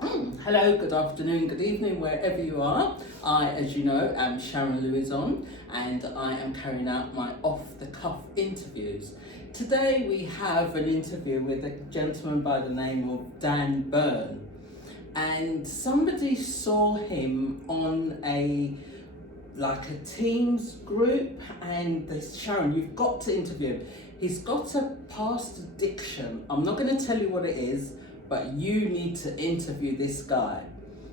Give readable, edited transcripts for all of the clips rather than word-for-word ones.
Hello, good afternoon, good evening, wherever you are. I, as you know, am Sharon Lewison, and I am carrying out my off-the-cuff interviews. Today we have an interview with a gentleman by the name of Dan Byrne, and somebody saw him on a Teams group, and they said, Sharon, you've got to interview him. He's got a past addiction. I'm not going to tell you what it is, but you need to interview this guy.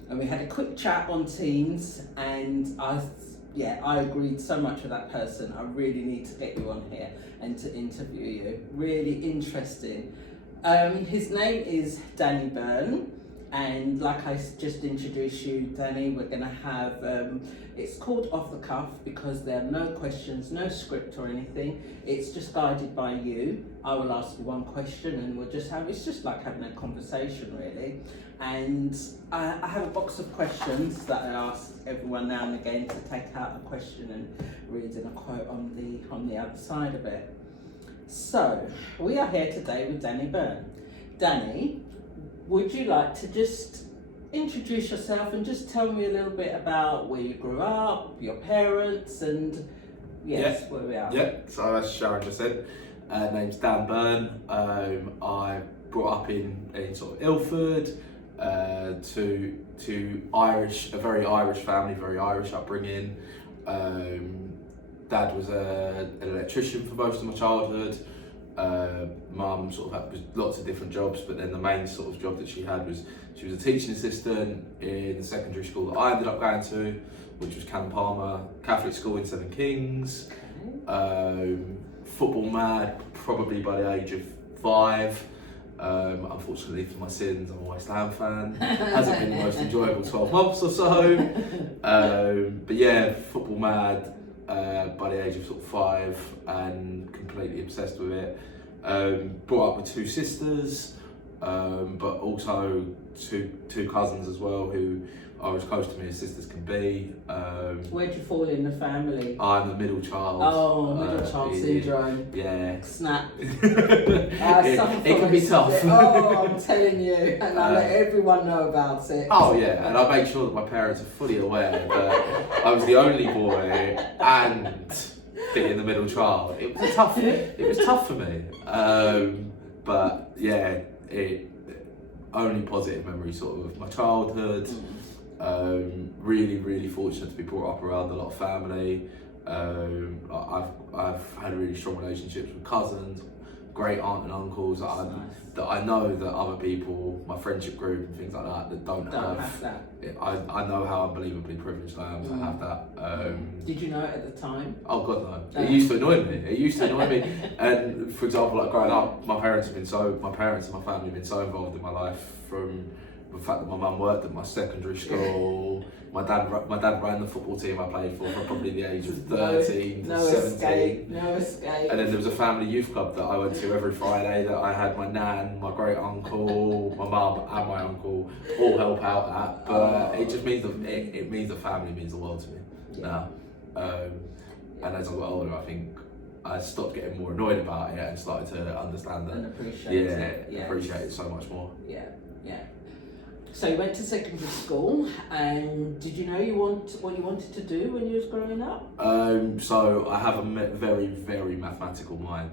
And we had a quick chat on Teams, and I agreed so much with that person. I really need to get you on here and to interview you. Really interesting. His name is Danny Byrne, and like I just introduced you, Danny, we're going to have, it's called Off the Cuff because there are no questions, no script or anything. It's just guided by you. I will ask you one question and we'll just have, it's just like having a conversation really. And I have a box of questions that I ask everyone now and again to take out a question and read in a quote on the other side of it. So, we are here today with Danny Byrne. Danny, would you like to just introduce yourself and just tell me a little bit about where you grew up, your parents, and where we are? Yeah, so as Sharon just said, name's Dan Byrne. I brought up in sort of Ilford, to Irish, a very Irish family, very Irish upbringing. Dad was an electrician for most of my childhood. Mum sort of had lots of different jobs, but then the main sort of job that she had was she was a teaching assistant in the secondary school that I ended up going to, which was Palmer Catholic School in Seven Kings. Football mad, probably by the age of 5. Unfortunately for my sins, I'm a West Ham fan. Hasn't been the most enjoyable 12 months or so. But yeah, football mad by the age of sort of 5 and completely obsessed with it. Brought up with 2 sisters, but also two cousins as well who are as close to me as sisters can be. Where'd you fall in the family? I'm the middle child. Oh, middle child syndrome. Yeah. Snap. It can be tough. Oh, I'm telling you, and I let everyone know about it. Oh yeah, and I make sure that my parents are fully aware that I was the only boy and being the middle child. It was tough for me. But yeah, only positive memories sort of my childhood. Really fortunate to be brought up around a lot of family. I've had really strong relationships with cousins, great aunt and uncles that I know that other people, my friendship group and things like that don't have that. I know how unbelievably privileged I am to have that. Did you know it at the time? Oh god no. It used to annoy me. And for example, like growing up, my parents and my family have been so involved in my life, from the fact that my mum worked at my secondary school. My dad ran the football team I played for probably the age of 13 to 17. No escape. And then there was a family youth club that I went to every Friday that I had my nan, my great uncle, my mum and my uncle all help out at. But it just means it means that family means the world to me now. And as I got older, I think I stopped getting more annoyed about it and started to understand that And appreciate it. Appreciate it so much more. Yeah. So you went to secondary school, and did you know what you wanted to do when you was growing up? So I have a very, very mathematical mind,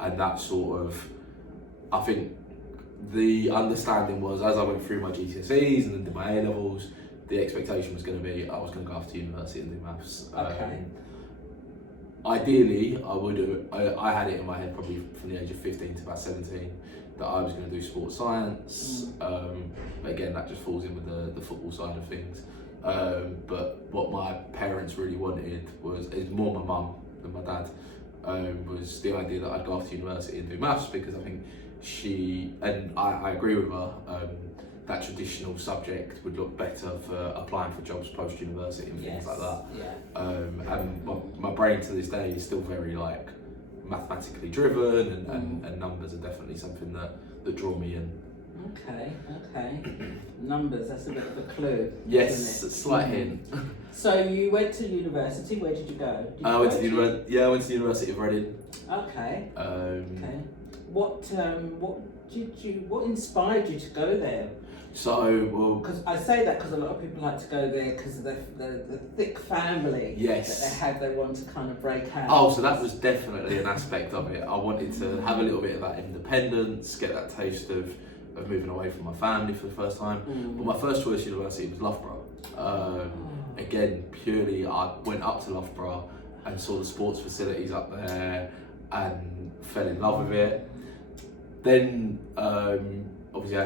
and that sort of, I think the understanding was, as I went through my GCSEs and then did my A-levels, the expectation was going to be I was going to go off to university and do maths. Okay. Ideally, I had it in my head probably from the age of 15 to about 17 that I was going to do sports science, but again that just falls in with the football side of things. But what my parents really wanted is more my mum than my dad, was the idea that I'd go off to university and do maths, because I think she, and I agree with her, that traditional subject would look better for applying for jobs post-university and things like that. Yeah. And my brain to this day is still very mathematically driven, and numbers are definitely something that draw me in. Okay. Numbers, that's a bit of a clue. Yes, a slight hint. So you went to university, where did you go? I went to the University of Reading. Okay. Okay. What what inspired you to go there? So, well, Because I say that because a lot of people like to go there because of the thick family yes, that they have. They want to kind of break out. Oh, so that was definitely an aspect of it. I wanted to have a little bit of that independence, get that taste of moving away from my family for the first time. But my first choice university was Loughborough. Again, purely I went up to Loughborough and saw the sports facilities up there and fell in love with it. Then obviously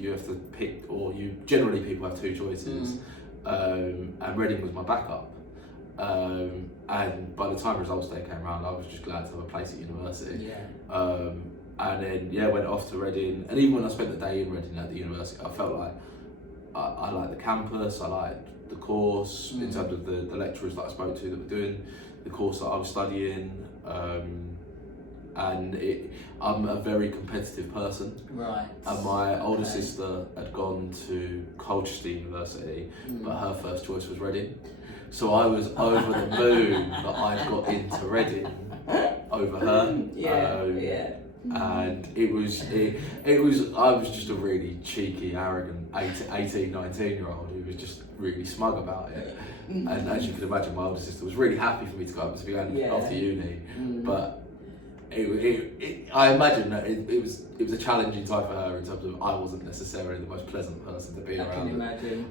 you have to pick, or generally people have two choices, and Reading was my backup. And by the time results day came around, I was just glad to have a place at university. And then went off to Reading, and even when I spent the day in Reading at the university, I felt like I liked the campus, I liked the course in terms of the lecturers that I spoke to that were doing the course that I was studying. And I'm a very competitive person. Right. And my older sister had gone to Colchester University, but her first choice was Reading. So I was over the moon that I got into Reading over her. And it was I was just a really cheeky, arrogant 18, 19-year-old who was just really smug about it. And as you can imagine, my older sister was really happy for me to go up to be going off to uni, but I imagine that it was a challenging time for her in terms of I wasn't necessarily the most pleasant person to be around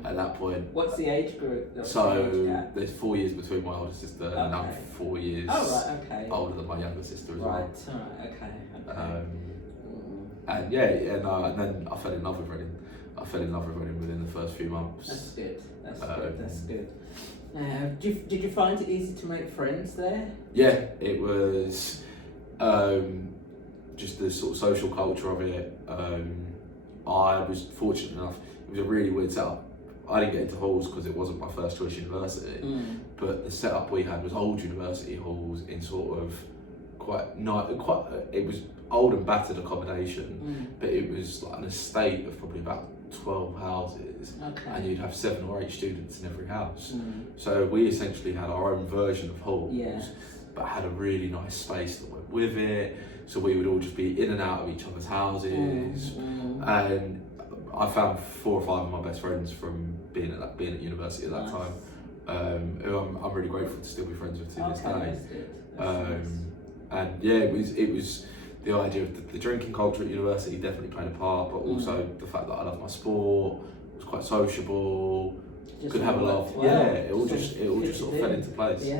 at that point. What's the age group? So there's 4 years between my older sister and I'm 4 years older than my younger sister as well. And then I fell in love with Reading. I fell in love with Reading within the first few months. That's good. That's good. Did you find it easy to make friends there? Yeah, it was. Just the sort of social culture of it. I was fortunate enough, it was a really weird setup. I didn't get into halls because it wasn't my first choice university, but the setup we had was old university halls in sort of it was old and battered accommodation, but it was like an estate of probably about 12 houses, and you'd have 7 or 8 students in every house. So we essentially had our own version of halls, but had a really nice space that went with it. So we would all just be in and out of each other's houses, and I found 4 or 5 of my best friends from being at university at that time, who I'm really grateful to still be friends with to this day. And it was the idea of the drinking culture at university definitely played a part, but also the fact that I loved my sport, was quite sociable, could have a laugh. It all just sort of fell into place.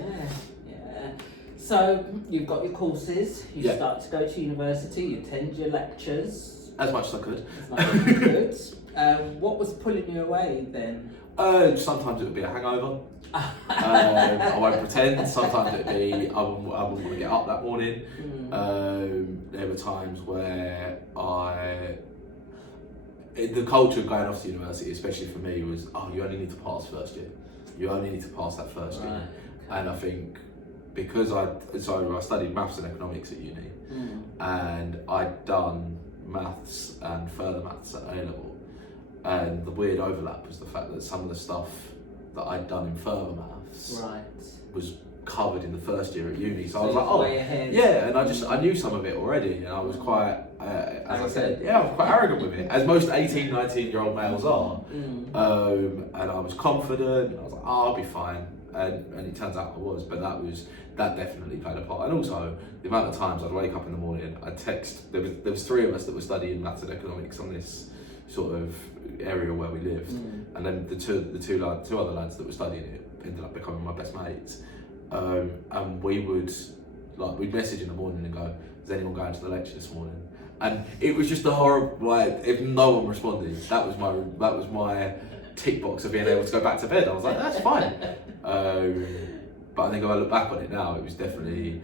So you've got your courses, you start to go to university, you attend your lectures. As much as I could. As much as you could. What was pulling you away then? Sometimes it would be a hangover. I won't pretend. Sometimes it would be I wouldn't want to get up that morning. There were times where the culture of going off to university, especially for me, was you only need to pass first year. You only need to pass that first year. And I think because I studied maths and economics at uni, and I'd done maths and further maths at A-level, and the weird overlap was the fact that some of the stuff that I'd done in further maths was covered in the first year at uni, so I was like, and I knew some of it already, and I was quite, as I said, I was quite arrogant with it, as most 18, 19-year-old males are, and I was confident, and I was like, I'll be fine, and it turns out I was, but that definitely played a part. And also the amount of times I'd wake up in the morning, I'd text, there was 3 of us that were studying maths and economics on this sort of area where we lived, and then the two other lads that were studying it ended up becoming my best mates, and we'd message in the morning and go, is anyone going to the lecture this morning? And it was just a horrible, like, if no one responded, that was my tick box of being able to go back to bed. I was like, that's fine. But I think if I look back on it now, it was definitely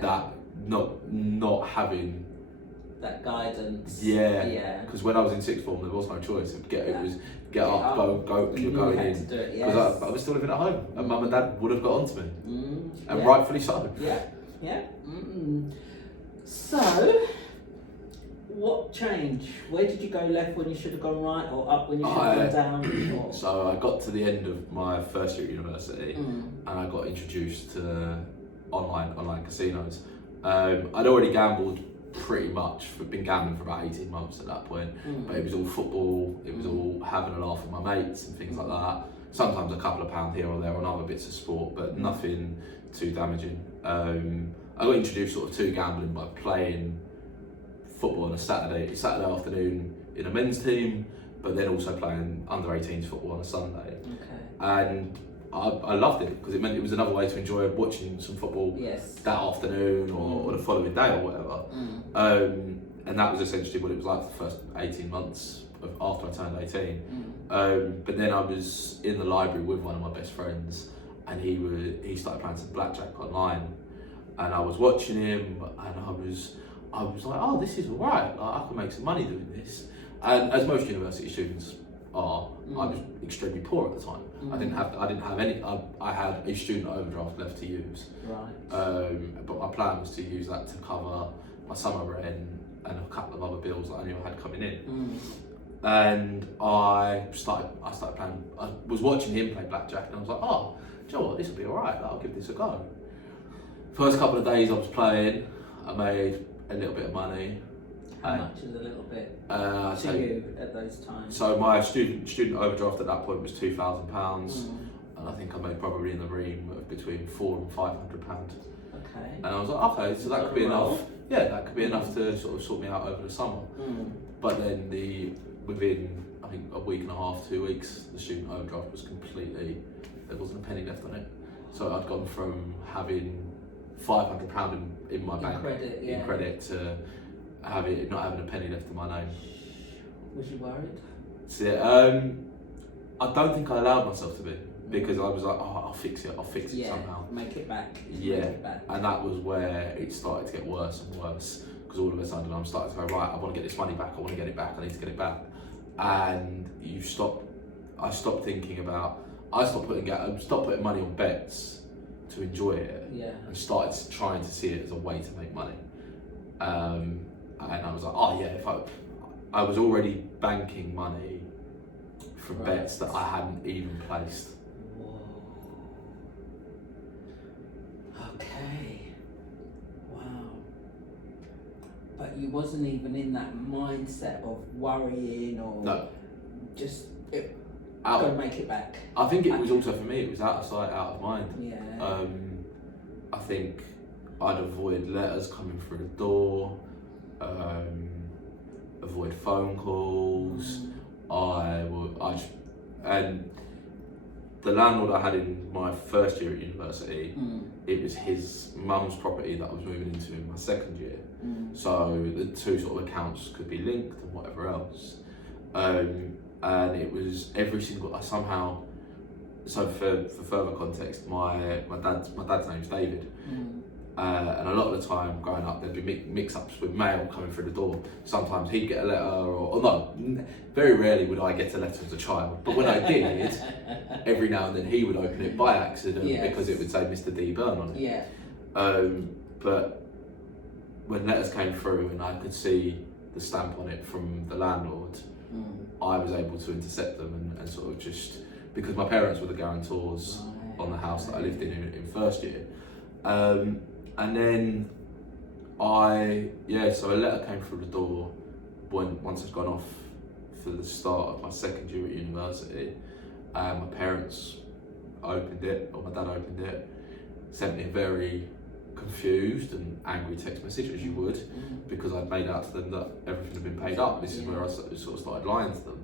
that not having that guidance. Because when I was in sixth form, there was no choice. It was get up, go. You're going in. Because I was still living at home, and Mum and Dad would have got onto me, and rightfully so. So, what changed? Where did you go left when you should have gone right, or up when you should have gone down? So I got to the end of my first year at university, and I got introduced to online casinos. I'd already gambled pretty much been gambling for about 18 months at that point. But it was all football, it was all having a laugh with my mates and things like that. Sometimes a couple of pounds here or there on other bits of sport, but nothing too damaging. I got introduced sort of to gambling by playing football on a Saturday afternoon in a men's team, but then also playing under 18s football on a Sunday. And I loved it because it meant it was another way to enjoy watching some football that afternoon or the following day or whatever. And that was essentially what it was like for the first 18 months after I turned 18. But then I was in the library with one of my best friends, and he started playing some blackjack online, and I was watching him, and I was like, oh, this is alright, like, I can make some money doing this. And as most university students are, I was extremely poor at the time. I didn't have any. I had a student overdraft left to use. But my plan was to use that to cover my summer rent and a couple of other bills that I knew I had coming in. And I started playing. I was watching him play blackjack, and I was like, oh, do you know what? This will be alright. I'll give this a go. First couple of days I was playing, I made a little bit of money. How much is a little bit to you at those times? So my student overdraft at that point was £2,000, and I think I made probably in the realm of between £400 and £500. Okay. And I was like, okay, so that could be enough. Yeah, that could be enough to sort of sort me out over the summer. But then within I think a week and a half, 2 weeks, the student overdraft was completely, there wasn't a penny left on it. So I'd gone from having £500 in my bank in credit to not having a penny left in my name. Was you worried? So, I don't think I allowed myself to be, because I was like, oh, I'll fix it somehow. Make it back. Yeah, make it back. And that was where it started to get worse and worse, because all of a sudden I'm starting to go, right, I want to get this money back, I want to get it back, I need to get it back. And I stopped putting money on bets to enjoy it, and started trying to see it as a way to make money. And I was like, oh yeah, if I was already banking money from bets that I hadn't even placed. Whoa. Okay. Wow. But you wasn't even in that mindset of worrying or just go make it back. I think it was also for me, it was out of sight, out of mind. Yeah. I think I'd avoid letters coming through the door, avoid phone calls. And the landlord I had in my first year at university, it was his mum's property that I was moving into in my second year. So the two sort of accounts could be linked and whatever else. And it was somehow. So for further context, my dad's name's David. And a lot of the time growing up, there'd be mix-ups with mail coming through the door. Sometimes he'd get a letter, or no, very rarely would I get a letter as a child. But when I did, every now and then he would open it by accident because it would say Mr. D. Byrne on it. But when letters came through and I could see the stamp on it from the landlord, I was able to intercept them and sort of just, because my parents were the guarantors on the house that I lived in first year. And then so a letter came through the door once I'd gone off for the start of my second year at university. My parents opened it, or my dad opened it, sent me a very confused and angry text message, as you would, because I'd made out to them that everything had been paid up. This is where I sort of started lying to them,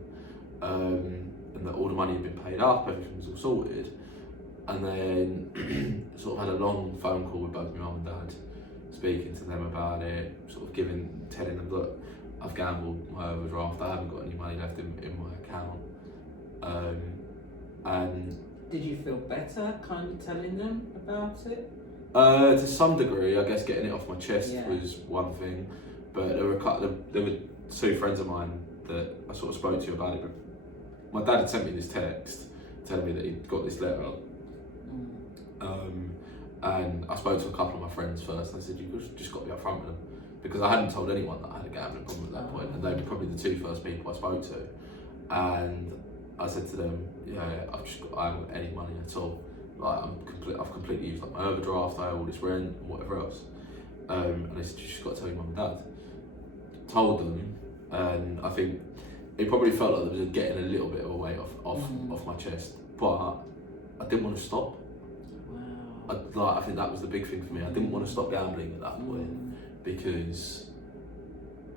and that all the money had been paid up, everything was all sorted. And then sort of had a long phone call with both my mum and dad, speaking to them about it, sort of telling them that I've gambled my overdraft, I haven't got any money left in my account. And did you feel better kind of telling them about it? To some degree, I guess getting it off my chest was one thing, but there were two friends of mine that I sort of spoke to about it. But my dad had sent me this text telling me that he'd got this letter. And I spoke to a couple of my friends first, and I said, you've just got to be upfront with them, because I hadn't told anyone that I had a gambling problem at that point, and they were probably the two first people I spoke to. And I said to them, I haven't got any money at all. Like I've completely used like my overdraft, I owe all this rent and whatever else. And they said, you just got to tell your mum and dad. told them, and I think it probably felt like there was getting a little bit of a weight off my chest, but I didn't want to stop. Wow. I think that was the big thing for me. I didn't want to stop gambling at that point because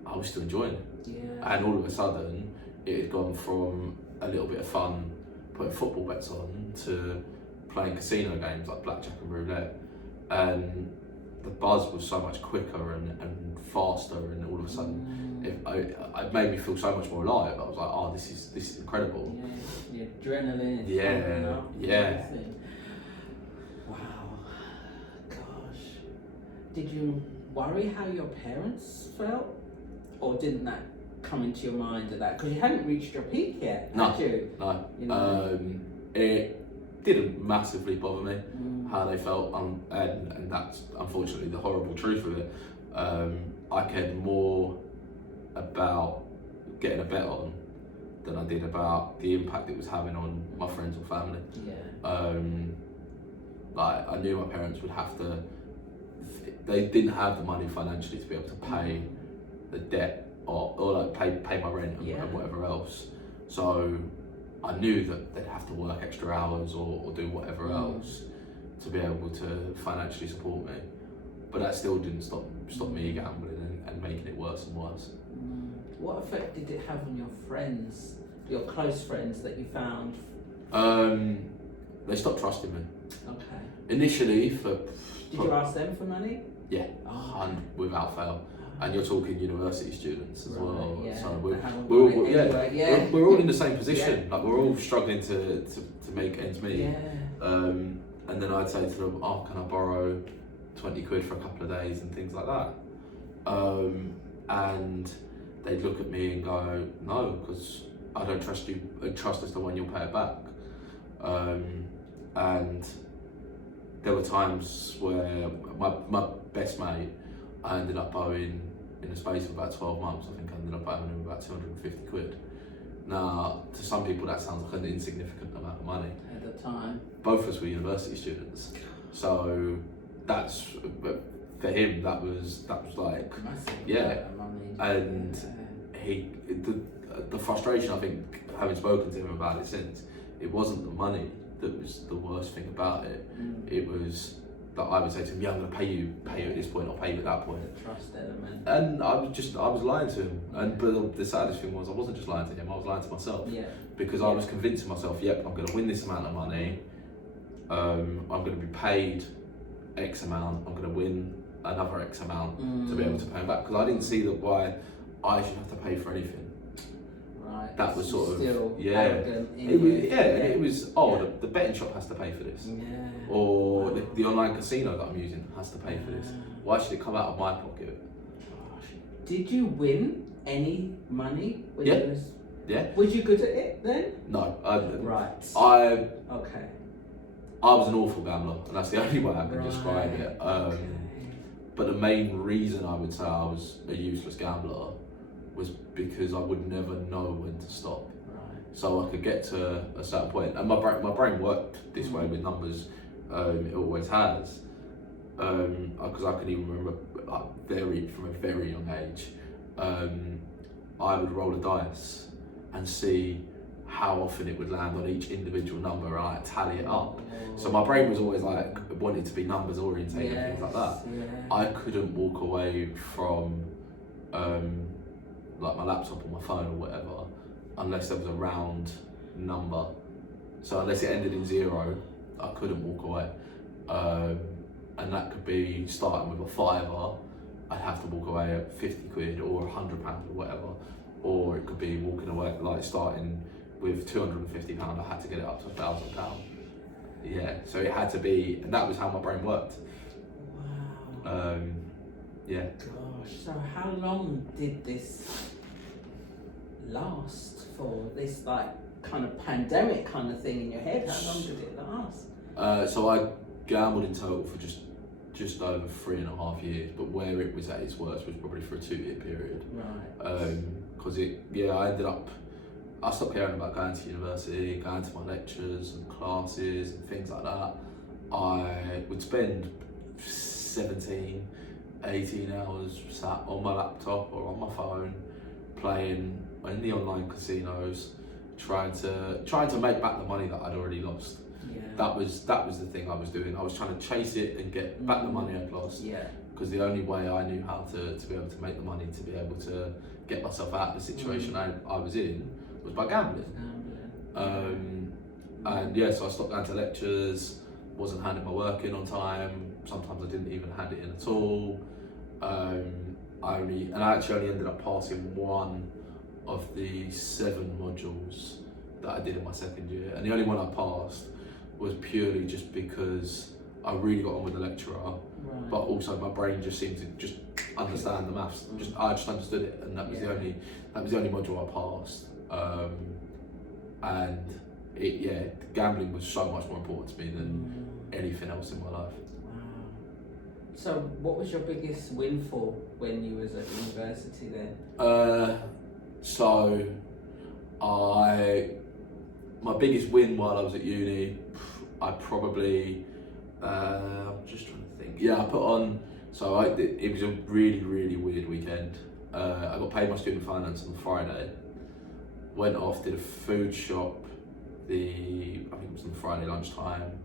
I was still enjoying it. Yeah. And all of a sudden, it had gone from a little bit of fun putting football bets on to playing casino games like blackjack and roulette. And the buzz was so much quicker and faster, and all of a sudden, it made me feel so much more alive. I was like, oh, this is incredible. Yeah, the adrenaline. Yeah. Wow. Gosh. Did you worry how your parents felt? Or didn't that come into your mind at that? Because you hadn't reached your peak yet, had you? No. You know? It didn't massively bother me how they felt, and that's unfortunately the horrible truth of it. I cared more about getting a bet on than I did about the impact it was having on my friends or family. Yeah. Like, I knew my parents would have to. They didn't have the money financially to be able to pay the debt or like pay my rent and whatever else. So I knew that they'd have to work extra hours or do whatever else to be able to financially support me. But that still didn't stop me gambling and making it worse and worse. What effect did it have on your friends, your close friends that you found? They stopped trusting me. Okay. Initially, Did you ask them for money? Yeah, without fail. And you're talking university students as well. Yeah. So we're all in the same position. Yeah. Like, we're all struggling to make ends meet. Yeah. And then I'd say to them, oh, can I borrow 20 quid for a couple of days and things like that? And they'd look at me and go, no, because I don't trust you. I trust us the one you'll pay it back. And there were times where my best mate, I ended up owing, in the space of about 12 months, I think I ended up owing him about 250 quid. Now, to some people that sounds like an insignificant amount of money. At the time. Both of us were university students. So that's, for him, that was like, massive money. And the frustration, I think, having spoken to him about it since, it wasn't the money that was the worst thing about it. It was that I would say to him, yeah, I'm going to pay you at this point, I'll pay you at that point. The trust element. And I was lying to him. But the saddest thing was, I wasn't just lying to him, I was lying to myself. Yeah. Because I was convincing myself, yep, I'm going to win this amount of money, I'm going to be paid X amount, I'm going to win another X amount to be able to pay him back. Because I didn't see that why I should have to pay for anything. Right. That was sort of arrogant it was the betting shop has to pay for this, or the online casino that I'm using has to pay for this. Why should it come out of my pocket? Gosh. Did you win any money when Yeah. you was? Yeah. Was you good at it then? No, Right. I Okay. was an awful gambler, and that's the only way I can describe it. But the main reason I would say I was a useless gambler was because I would never know when to stop. Right. So I could get to a certain point, and my brain worked this way with numbers. It always has, because I can even remember, from a very young age, I would roll a dice and see how often it would land on each individual number, and I'd tally it up. So my brain was always like wanting to be numbers orientated and things like that. Yeah. I couldn't walk away from like my laptop or my phone or whatever unless there was a round number. So unless it ended in 0, I couldn't walk away. And that could be starting with a £5, I'd have to walk away at 50 quid or £100 or whatever. Or it could be walking away, like starting with £250, I had to get it up to £1,000. Yeah, so it had to be, and that was how my brain worked. Wow. Yeah. Gosh, so how long did this last for, this like kind of pandemic kind of thing in your head? How long did it last? So I gambled in total for just over 3.5 years, but where it was at its worst was probably for a 2-year period. Right. Because I stopped caring about going to university, going to my lectures and classes and things like that. I would spend 17, 18 hours sat on my laptop or on my phone, playing in the online casinos, trying to make back the money that I'd already lost. Yeah. That was the thing I was doing. I was trying to chase it and get back the money I'd lost. Yeah. Because the only way I knew how to be able to make the money, to be able to get myself out of the situation I was in, was by gambling. And yeah, so I stopped going to lectures, wasn't handing my work in on time. Sometimes I didn't even hand it in at all. I actually only ended up passing one of the 7 modules that I did in my second year, and the only one I passed was purely just because I really got on with the lecturer, but also my brain just seemed to just understand the maths. I just understood it, and that was the only module I passed. And gambling was so much more important to me than anything else in my life. Wow. So, what was your biggest windfall when you was at university then? My biggest win while I was at uni, I probably, I'm just trying to think. Yeah, I put on, it was a really, really weird weekend. I got paid my student finance on Friday, went off, did a food shop, I think it was on Friday lunchtime,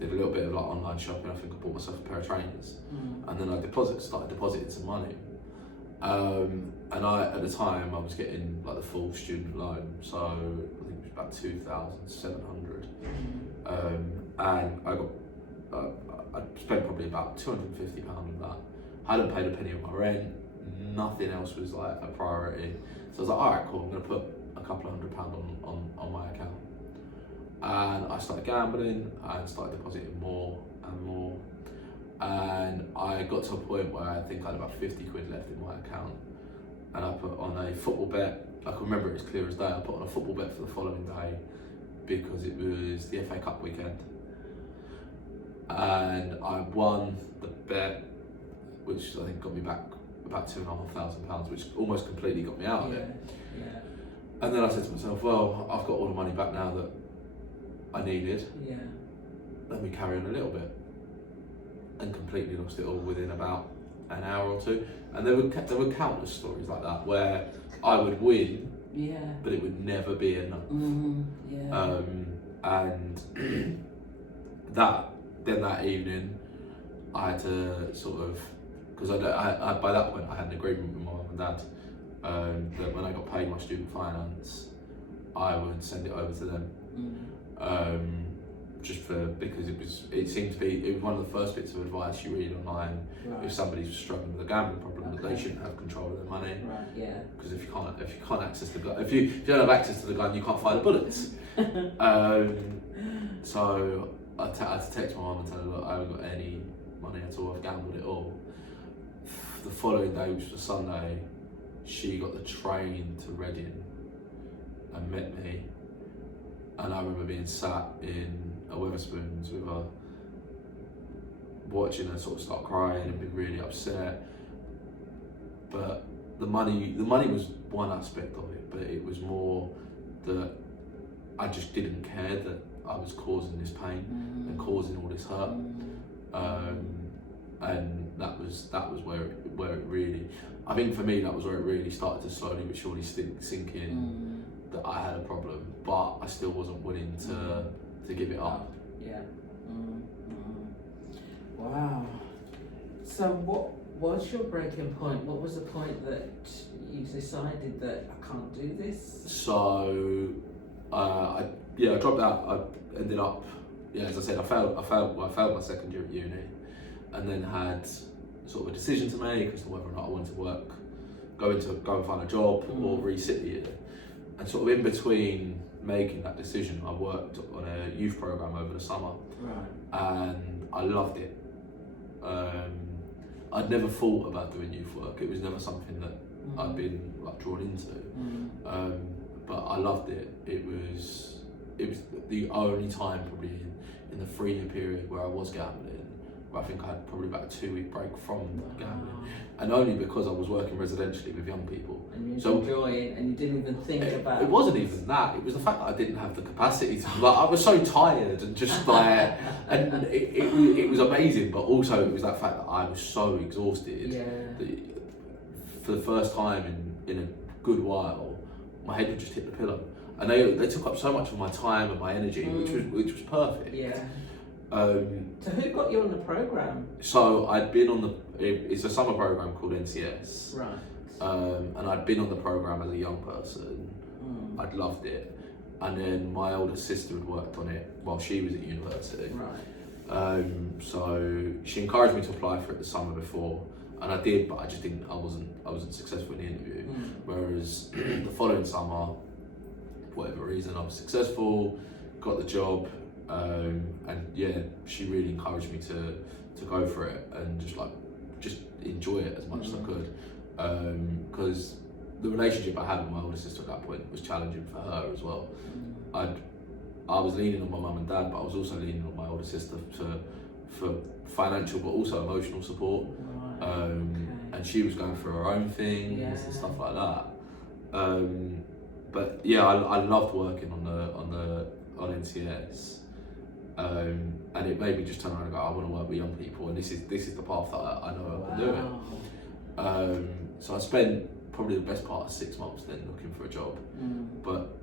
did a little bit of like online shopping. I think I bought myself a pair of trainers, and then I started depositing some money. And at the time I was getting like the full student loan, so I think it was about 2,700. And I spent probably about £250 on that. I hadn't paid a penny of my rent. Nothing else was like a priority. So I was like, all right, cool. I'm gonna put a couple of £100 on my account. And I started gambling and started depositing more and more. And I got to a point where I think I had about 50 quid left in my account. And I put on a football bet. I can remember it as clear as day. I put on a football bet for the following day because it was the FA Cup weekend. And I won the bet, which I think got me back about £2,500, which almost completely got me out of it. Yeah. And then I said to myself, well, I've got all the money back now that I needed. Yeah. Let me carry on a little bit. And completely lost it all within about an hour or two. And there were countless stories like that where I would win, but it would never be enough. And that evening, I had to sort of, because I by that point I had an agreement with my mum and dad that when I got paid my student finance, I would send it over to them. Because it seemed to be one of the first bits of advice you read online. If somebody's struggling with a gambling problem, that they shouldn't have control of their money. Because if you can't access the gun, if you don't have access to the gun, you can't fire the bullets. So I had to text my mum and tell her, look, I haven't got any money at all. I've gambled it all. The following day, which was Sunday, she got the train to Reading and met me. And I remember being sat in a Wetherspoons with her, watching her sort of start crying and being really upset. But the money was one aspect of it, but it was more that I just didn't care that I was causing this pain and causing all this hurt. And that was where it really, I think for me, that was where it really started to slowly but surely sink in that I had a problem, but I still wasn't willing to give it up. Wow. So what was your breaking point? What was the point that you decided that I can't do this? So I dropped out. I ended up, as I said, I failed my second year at uni, and then had sort of a decision to make as to whether or not I wanted to go and find a job or resit the year. And sort of in between making that decision, I worked on a youth program over the summer, and I loved it. I'd never thought about doing youth work. It was never something that I'd been like drawn into, but I loved it. It was the only time probably in the 3-year period where I was gambling where I think I had probably about a 2-week break from gambling, and only because I was working residentially with young people. And you So enjoy it, and you didn't even think about it. Wasn't even that. It was the fact that I didn't have the capacity to. Like, I was so tired and just like, and it was amazing, but also it was that fact that I was so exhausted. Yeah. That for the first time in a good while, my head would just hit the pillow, and they took up so much of my time and my energy, which was perfect. Yeah. So who got you on the programme? So I'd been on it's a summer programme called NCS. Right. And I'd been on the programme as a young person. I'd loved it. And then my older sister had worked on it while she was at university. Right. So she encouraged me to apply for it the summer before, and I did, but I wasn't successful in the interview. Whereas the following summer, for whatever reason, I was successful, got the job. And yeah, she really encouraged me to go for it and just enjoy it as much as I could, because the relationship I had with my older sister at that point was challenging for her as well. I was leaning on my mum and dad, but I was also leaning on my older sister for financial but also emotional support. And she was going through her own things and stuff like that. But yeah, I loved working on NCS. And it made me just turn around and go, I want to work with young people, and this is the path that I know I can do it. So I spent probably the best part of 6 months then looking for a job, but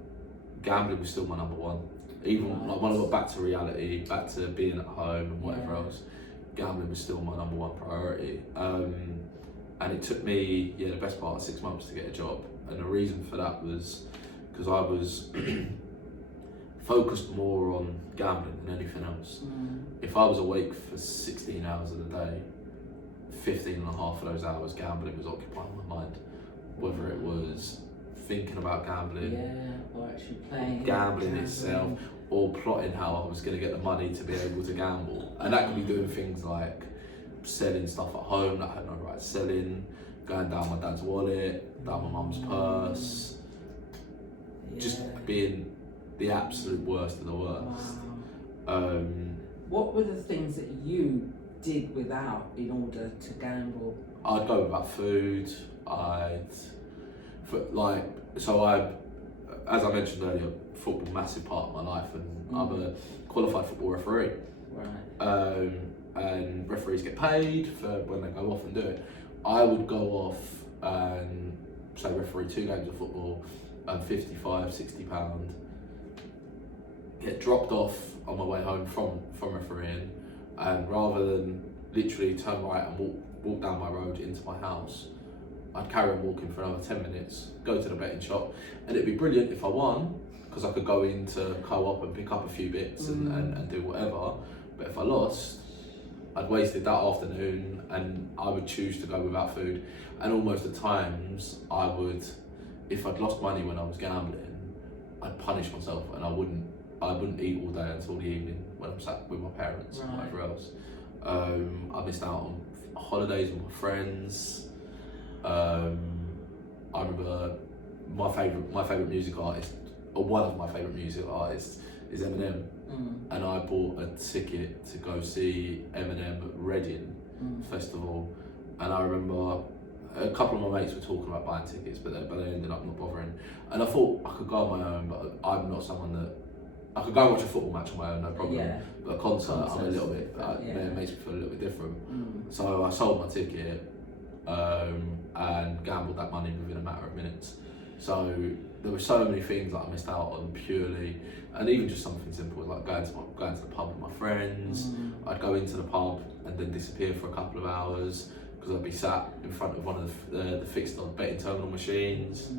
gambling was still my number one. Even like when I got back to reality, back to being at home and whatever else, gambling was still my number one priority. And it took me the best part of 6 months to get a job, and the reason for that was because I was focused more on gambling than anything else. If I was awake for 16 hours of the day, 15 and a half of those hours gambling was occupying my mind. Whether it was thinking about gambling, or actually playing gambling itself, or plotting how I was going to get the money to be able to gamble. And that could be doing things like selling stuff at home that I had no right selling, going down my dad's wallet, down my mum's purse, just being the absolute worst of the worst. What were the things that you did without in order to gamble? I'd go without food. As I mentioned earlier, football massive part of my life, and I'm a qualified football referee. Right. And referees get paid for when they go off and do it. I would go off and say referee 2 games of football, and £55-60. Get dropped off on my way home from refereeing, and rather than literally turn right and walk down my road into my house, I'd carry on walking for another 10 minutes, go to the betting shop, and it'd be brilliant if I won, because I could go into co-op and pick up a few bits and do whatever. But if I lost, I'd wasted that afternoon, and I would choose to go without food. And almost at times, I would, if I'd lost money when I was gambling, I'd punish myself, and I wouldn't eat all day until the evening when I'm sat with my parents and whatever else. I missed out on holidays with my friends. I remember my favourite music artist, or one of my favourite music artists, is Eminem. And I bought a ticket to go see Eminem at Reading Festival. And I remember a couple of my mates were talking about buying tickets, but they ended up not bothering. And I thought I could go on my own, but I'm not someone that I could go and watch a football match on my own, no problem. But a concert, I'm a little bit. It makes me feel a little bit different. So I sold my ticket and gambled that money within a matter of minutes. So there were so many things that I missed out on purely, and even just something simple like going to the pub with my friends. I'd go into the pub and then disappear for a couple of hours because I'd be sat in front of one of the fixed betting terminal machines.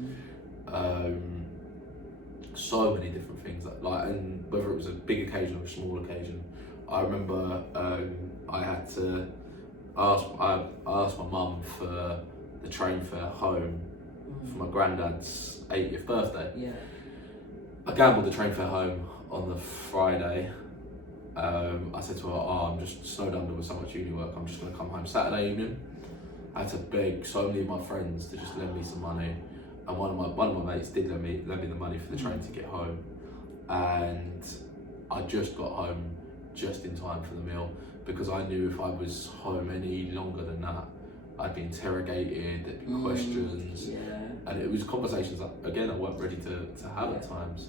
So many different things and whether it was a big occasion or a small occasion. I remember I asked my mum for the train fare home for my granddad's 80th birthday. I gambled the train fare home on the Friday. I said to her, I'm just snowed under with so much uni work, I'm just going to come home Saturday evening. I had to beg so many of my friends to just lend me some money, and one of my mates did lend me the money for the train to get home. And I just got home just in time for the meal, because I knew if I was home any longer than that, I'd be interrogated, there'd be questions, and it was conversations that, again, I weren't ready to have at times.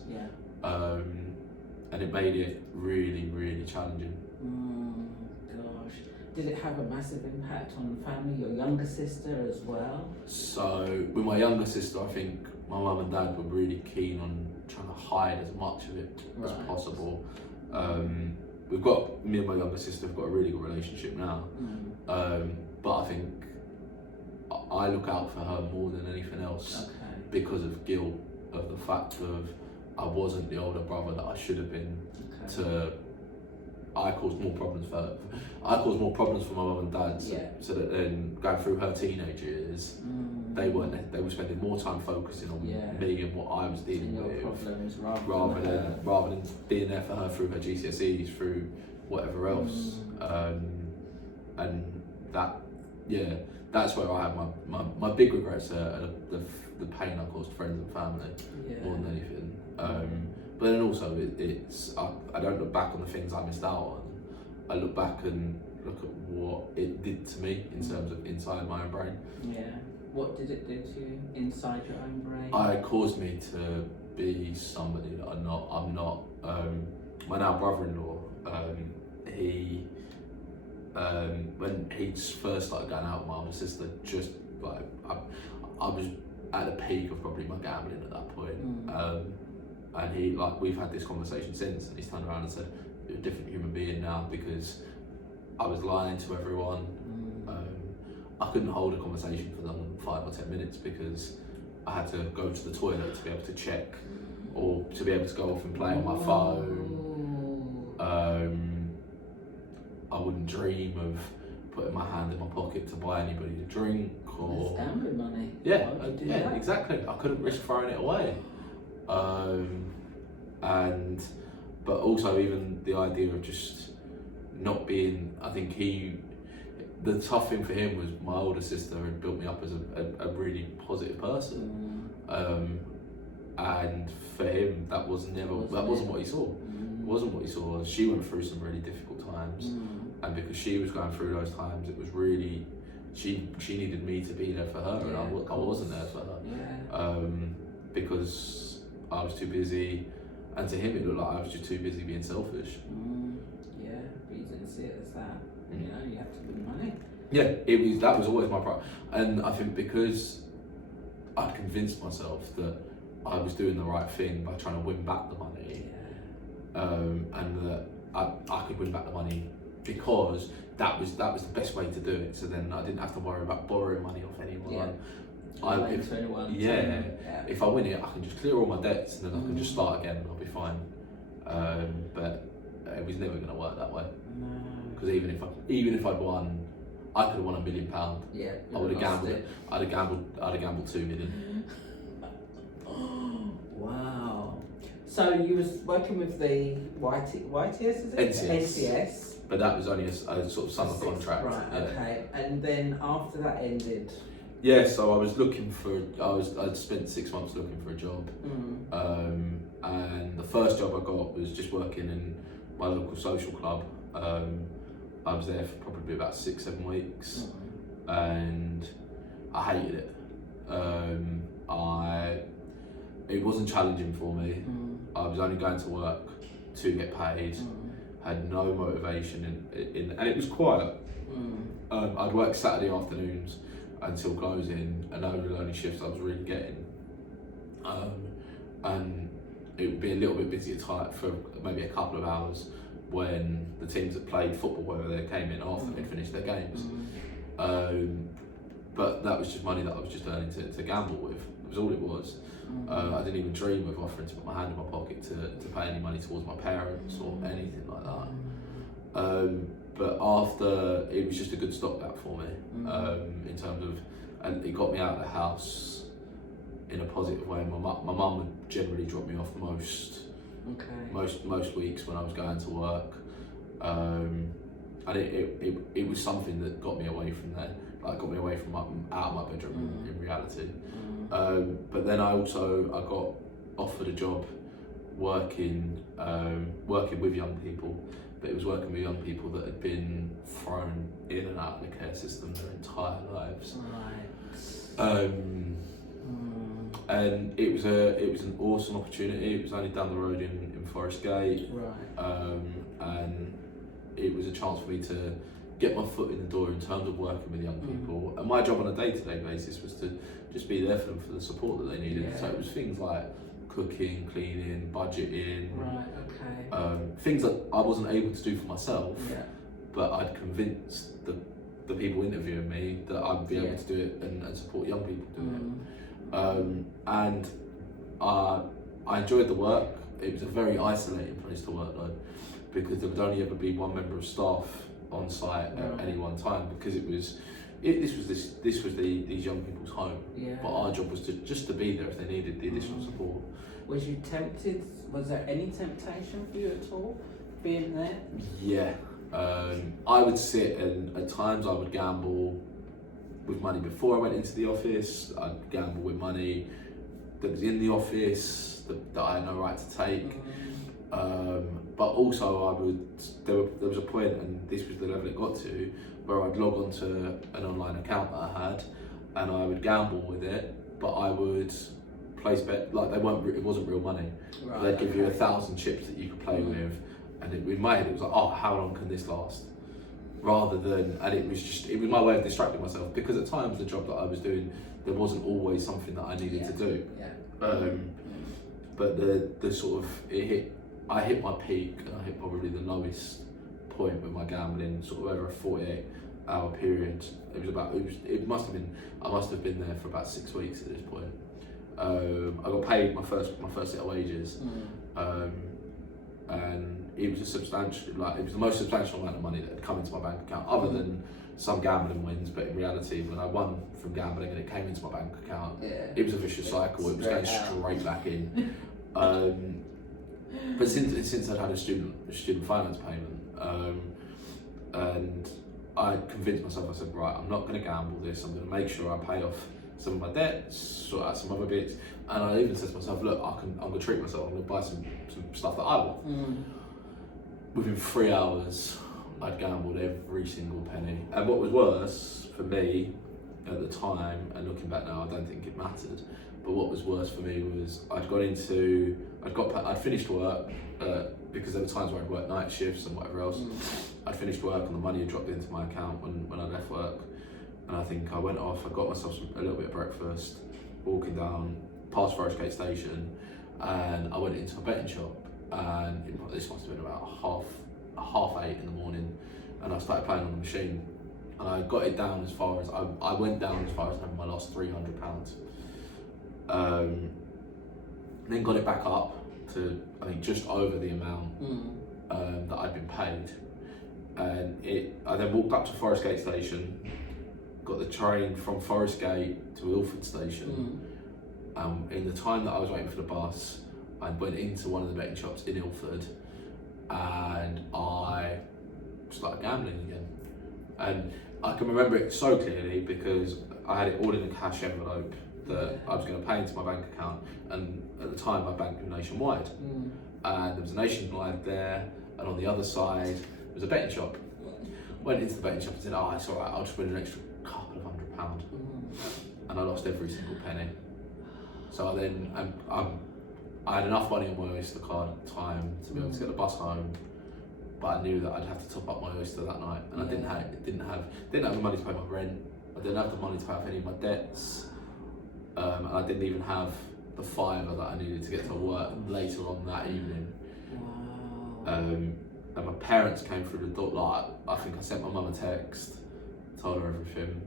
And it made it really, really challenging. Gosh. Did it have a massive impact on the family, your younger sister as well? So with my younger sister, I think my mum and dad were really keen on trying to hide as much of it as possible. Me and my younger sister have got a really good relationship now, but I think I look out for her more than anything else because of guilt, of the fact of I wasn't the older brother that I should have been. I caused more problems for her. I caused more problems for my mum and dad, so that then going through her teenage years, they were spending more time focusing on me and what I was dealing with, problems, rather than being there for her through her GCSEs, through whatever else. And that's where I have my big regrets are the pain I caused friends and family more than anything. But then also I don't look back on the things I missed out on. I look back and look at what it did to me in terms of inside my own brain. What did it do to you inside your own brain? It caused me to be somebody that I'm not. My now brother-in-law, when he first started going out with my older sister, just like I was at the peak of probably my gambling at that point. And we've had this conversation since, and he's turned around and said, "You're a different human being now," because I was lying to everyone. I couldn't hold a conversation for longer than 5 or 10 minutes because I had to go to the toilet to be able to check, or to be able to go off and play on my phone. I wouldn't dream of putting my hand in my pocket to buy anybody a drink or gambling money. Exactly. I couldn't risk throwing it away. But also even the idea of just not being, I think the tough thing for him was my older sister had built me up as a really positive person. And for him, that wasn't what he saw. It wasn't what he saw. She went through some really difficult times. And because she was going through those times, it was really, she needed me to be there for her, and I wasn't there for her. Because I was too busy, and to him it looked like I was just too busy being selfish. But you didn't see it as that. You have to win money. That was always my pride, and I think because I'd convinced myself that I was doing the right thing by trying to win back the money, and that I could win back the money because that was the best way to do it. So then I didn't have to worry about borrowing money off anyone. If I win it, I can just clear all my debts and then I can just start again and I'll be fine. But it was never going to work that way. Because even if I'd won, I could have won £1 million. I would have gambled it. I'd have gambled 2 million. Wow. So you was working with the YTS, is it? NCS. But that was only a sort of summer contract. Right. Okay. And then after that ended. So I was I'd spent 6 months looking for a job. And the first job I got was just working in my local social club. I was there for probably about 6-7 weeks, and I hated it. It wasn't challenging for me. I was only going to work to get paid. Had no motivation and it was quiet. I'd work Saturday afternoons until closing, and those were the only shifts I was really getting. And it would be a little bit busy at tight for maybe a couple of hours when the teams that played football, whether they came in after they'd finished their games. But that was just money that I was just earning to gamble with. It was all it was. I didn't even dream of offering to put my hand in my pocket to pay any money towards my parents or anything like that. But after, it was just a good stopgap for me, in terms of, and it got me out of the house in a positive way. My mum would generally drop me off most weeks when I was going to work, and it was something that got me away from there, got me away from out of my bedroom in reality. But then I got offered a job working with young people but it was working with young people that had been thrown in and out of the care system their entire lives. Right. And it was an awesome opportunity. It was only down the road in Forest Gate, Right. and it was a chance for me to get my foot in the door in terms of working with young people. And my job on a day-to-day basis was to just be there for them for the support that they needed. Yeah. So it was things like cooking, cleaning, budgeting, Right. Okay. things that I wasn't able to do for myself, Yeah. but I'd convinced the people interviewing me that I'd be able to do it and support young people doing it. And I enjoyed the work. It was a very isolating place to work though, because there would only ever be one member of staff on site at any one time, because this was these young people's home. Yeah. But our job was just to be there if they needed the additional support. Was you tempted? Was there any temptation for you at all, being there? Yeah. I would sit and at times I would gamble with money before I went into the office. I'd gamble with money that was in the office that I had no right to take. But also there was a point, and this was the level it got to, where I'd log onto an online account that I had and I would gamble with it, but I would place bet, like it wasn't real money. Right. They'd give you 1,000 chips that you could play with, and in my head it was like, oh, how long can this last? Rather than, and it was my way of distracting myself, because at times the job that I was doing, there wasn't always something that I needed to do. Yeah. But the sort of, I hit my peak, and I hit probably the lowest point with my gambling, sort of over a 48-hour period. I must have been there for about 6 weeks at this point. I got paid my first set of wages, and it was it was the most substantial amount of money that had come into my bank account, other than some gambling wins. But in reality, when I won from gambling and it came into my bank account, it was a vicious cycle. It was going straight back in. But since I'd had a student finance payment, and I convinced myself, I said, right, I'm not going to gamble this. I'm going to make sure I pay off some of my debts, sort out some other bits, and I even said to myself, look, I'm going to treat myself. I'm going to buy some stuff that I want. Within 3 hours, I'd gambled every single penny. And what was worse for me at the time, and looking back now, I don't think it mattered, but what was worse for me was I'd finished work, because there were times where I'd worked night shifts and whatever else. I'd finished work and the money had dropped into my account when I left work. And I think I went off, I got myself a little bit of breakfast, walking down past Forest Gate Station, and I went into a betting shop, and this must have been about half 8 in the morning, and I started playing on the machine, and I got it down as far as, I went down as far as having my last £300. Then got it back up to, I think, just over the amount that I'd been paid, and I then walked up to Forest Gate Station, got the train from Forest Gate to Ilford Station. In the time that I was waiting for the bus, I went into one of the betting shops in Ilford, and I started gambling again. And I can remember it so clearly because I had it all in a cash envelope that I was going to pay into my bank account, and at the time I banked with Nationwide, and there was a Nationwide there, and on the other side was a betting shop. Went into the betting shop and said, oh, it's all right, I'll just win an extra couple of £100, and I lost every single penny. So then I had enough money on my Oyster card at the time to be able to get the bus home, but I knew that I'd have to top up my Oyster that night, and I didn't have the money to pay my rent. I didn't have the money to pay off any of my debts, and I didn't even have the fiver that I needed to get to work later on that evening. And my parents came through the door. Like, I think I sent my mum a text, told her everything,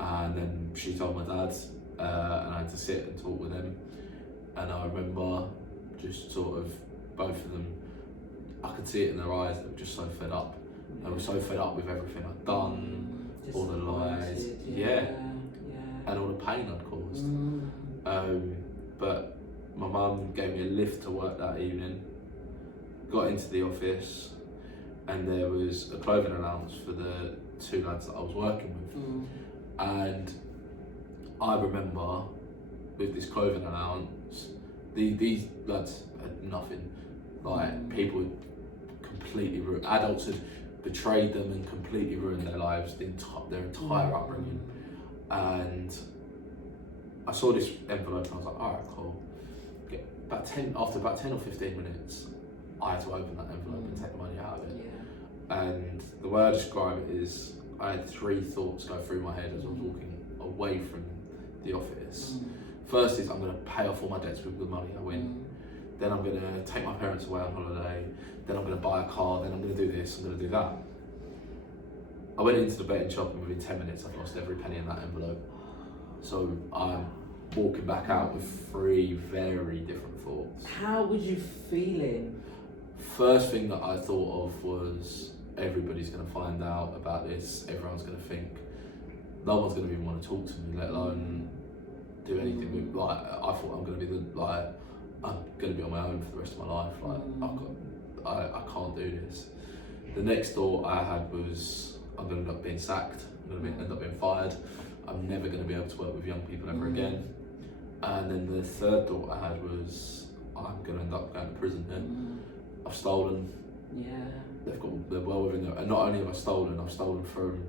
and then she told my dad, and I had to sit and talk with them. And I remember just sort of both of them, I could see it in their eyes, they were just so fed up. They were so fed up with everything I'd done, all the lies, and all the pain I'd caused. But my mum gave me a lift to work that evening, got into the office, and there was a clothing allowance for the 2 lads that I was working with. And I remember with this clothing allowance, these lads had nothing. Like, people would completely ruined. Adults had betrayed them and completely ruined their lives, their entire upbringing. And I saw this envelope and I was like, alright, cool. After about 10 or 15 minutes, I had to open that envelope and take the money out of it. Yeah. And the way I describe it is, I had 3 thoughts go through my head as I was walking away from the office. First is, I'm going to pay off all my debts with the money I win. Then I'm going to take my parents away on holiday. Then I'm going to buy a car. Then I'm going to do this, I'm going to do that. I went into the betting shop and within 10 minutes I've lost every penny in that envelope. So I'm walking back out with 3 very different thoughts. How was you feeling? First thing that I thought of was, everybody's going to find out about this. Everyone's going to think, no one's going to even want to talk to me, let alone do anything with, like, I thought I'm going to be I'm going to be on my own for the rest of my life. Like, I can't do this. The next thought I had was, I'm going to end up being sacked. I'm going to end up being fired. I'm never going to be able to work with young people ever again. And then the third thought I had was, I'm going to end up going to prison here. I've stolen. Yeah. They're well within there. And not only have I stolen, I've stolen from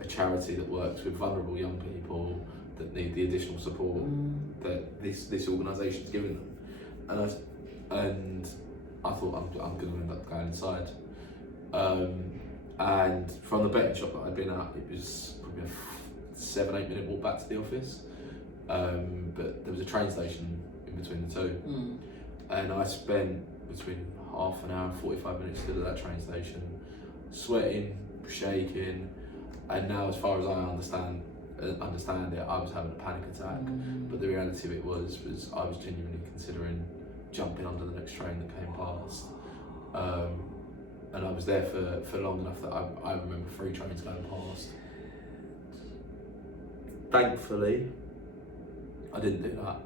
a charity that works with vulnerable young people that need the additional support that this organisation's given them. And I thought, I'm going to end up going inside. And from the betting shop that I'd been at, it was probably a 7-8 minute walk back to the office. But there was a train station in between the two. And I spent between half an hour and 45 minutes still at that train station, sweating, shaking, and now, as far as I understand it, I was having a panic attack. But the reality of it was I was genuinely considering jumping onto the next train that came past. And I was there for long enough that I remember 3 trains going past. Thankfully, I didn't do that.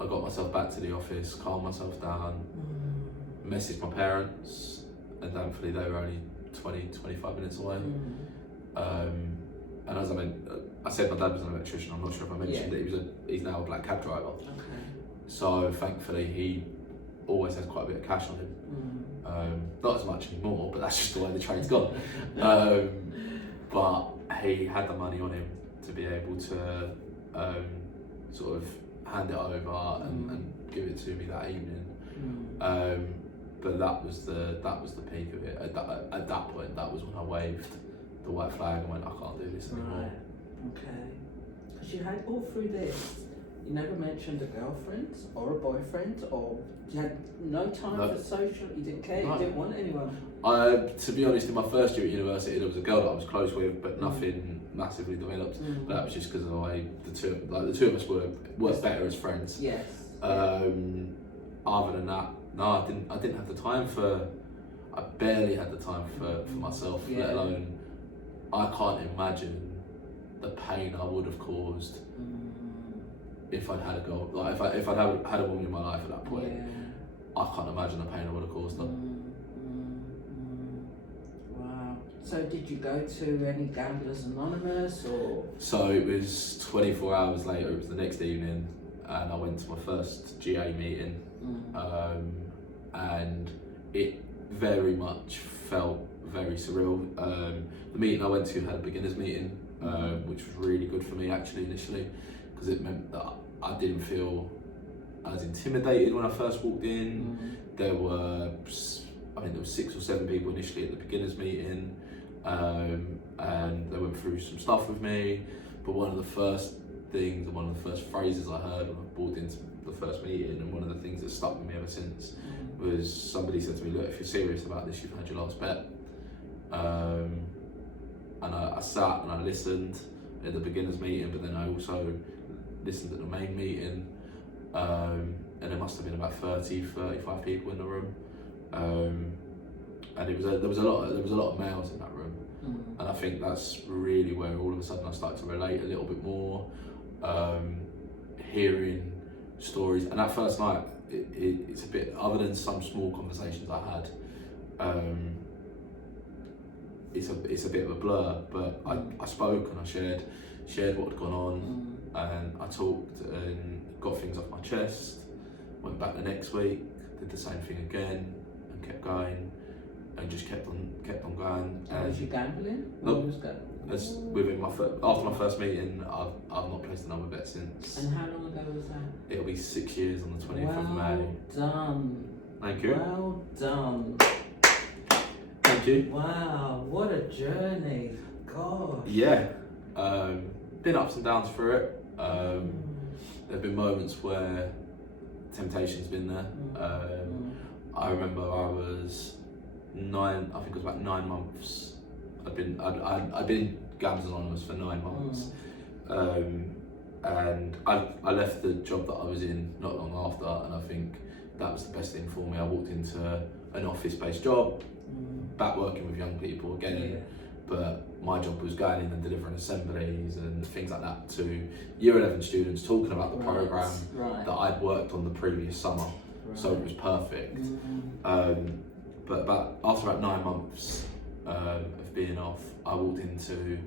I got myself back to the office, calmed myself down, messaged my parents, and thankfully they were only 20-25 minutes away. And as I said my dad was an electrician. I'm not sure if I mentioned that he's now a black cab driver. So thankfully he always has quite a bit of cash on him. Not as much anymore, but that's just the way the train's gone. But he had the money on him to be able to sort of hand it over and give it to me that evening. But that was the peak of it. At that point, that was when I waved the white flag and went, I can't do this anymore. Right. Okay. Because you had all through this, you never mentioned a girlfriend or a boyfriend, or you had no time for social. You didn't care. You didn't want anyone. To be honest, in my first year at university, there was a girl that I was close with, but nothing massively developed. But that was just because of the way the two of us were better as friends. Yes. Other than that, no, I didn't have the time for. I barely had the time for myself, let alone. I can't imagine the pain I would have caused if I'd had a girl. Like if I'd had a woman in my life at that point, I can't imagine the pain I would have caused her. Wow. So did you go to any Gamblers Anonymous or? So it was 24 hours later. It was the next evening, and I went to my first GA meeting, and it very much felt very surreal. The meeting I went to had a beginners meeting, which was really good for me actually initially, because it meant that I didn't feel as intimidated when I first walked in. There were 6 or 7 people initially at the beginners meeting, and they went through some stuff with me. But one of the first things and one of the first phrases I heard when I walked into the first meeting, and one of the things that stuck with me ever since, was somebody said to me, look, if you're serious about this, you've had your last bet. And I sat and I listened at the beginners meeting, but then I also listened at the main meeting, and there must have been about 30-35 people in the room, and there was a lot of males in that room, and I think that's really where all of a sudden I started to relate a little bit more, hearing stories. And that first night, it's a bit, other than some small conversations I had, it's a bit of a blur, but I spoke and I shared what had gone on, and I talked and got things off my chest. Went back the next week, did the same thing again, and kept going. and just kept on going. Was you gambling? Nope. As within after my first meeting, I've not placed another bet since. And how long ago was that? It'll be 6 years on the 20th of May. Well done. Thank you. Well done. Thank you. Wow, what a journey. Gosh. Yeah. Been ups and downs through it. There've been moments where temptation's been there. I remember I was 9. I think it was about 9 months. I'd been in Gamblers Anonymous for 9 months, and I left the job that I was in not long after, and I think that was the best thing for me. I walked into an office-based job, back working with young people again, but my job was going in and delivering assemblies and things like that to Year 11 students, talking about the programme that I'd worked on the previous summer, so it was perfect. But after about 9 months of being off, I walked into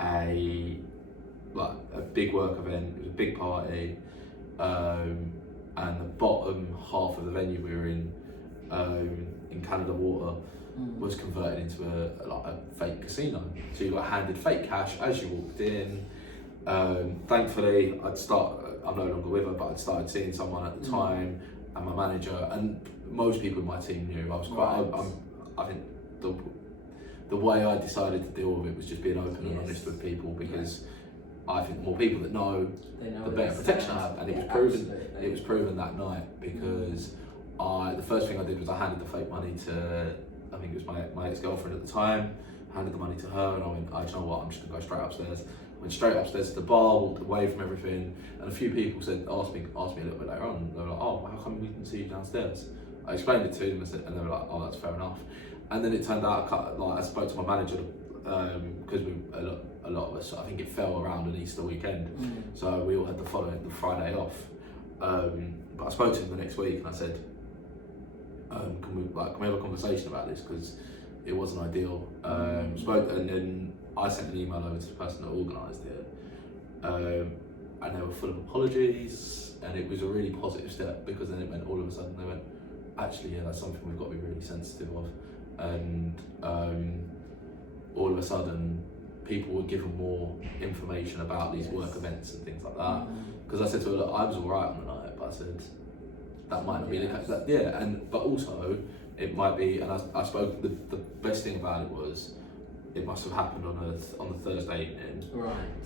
a big work event. It was a big party, and the bottom half of the venue we were in Canada Water was converted into a fake casino. So you got handed fake cash as you walked in. Thankfully, I'm no longer with her, but I'd started seeing someone at the time, and my manager, and most people in my team knew. I was quite. I think the way I decided to deal with it was just being open and honest with people, because I think the more people that know the better protection I have, and it was proven. Absolutely. It was proven that night, because the first thing I did was I handed the fake money to, I think it was my ex-girlfriend at the time. Handed the money to her, and I went, you know what, I'm just gonna go straight upstairs. Went straight upstairs to the bar, walked away from everything, and a few people asked me a little bit later on. They were like, "Oh, how come we didn't see you downstairs?" I explained it to them, and they were like, "Oh, that's fair enough." And then it turned out, I spoke to my manager, because a lot of us, I think it fell around an Easter weekend, so we all had the Friday off. But I spoke to him the next week, and I said, can we have a conversation about this, because it wasn't ideal. And then I sent an email over to the person that organised it, and they were full of apologies, and it was a really positive step, because then it meant all of a sudden they went, actually, yeah, that's something we've got to be really sensitive of. And all of a sudden people were given more information about these work events and things like that. Because I said to her, look, I was alright on the night, but I said that might not be the case. But also it might be, and I spoke, the best thing about it was it must have happened on a Thursday evening,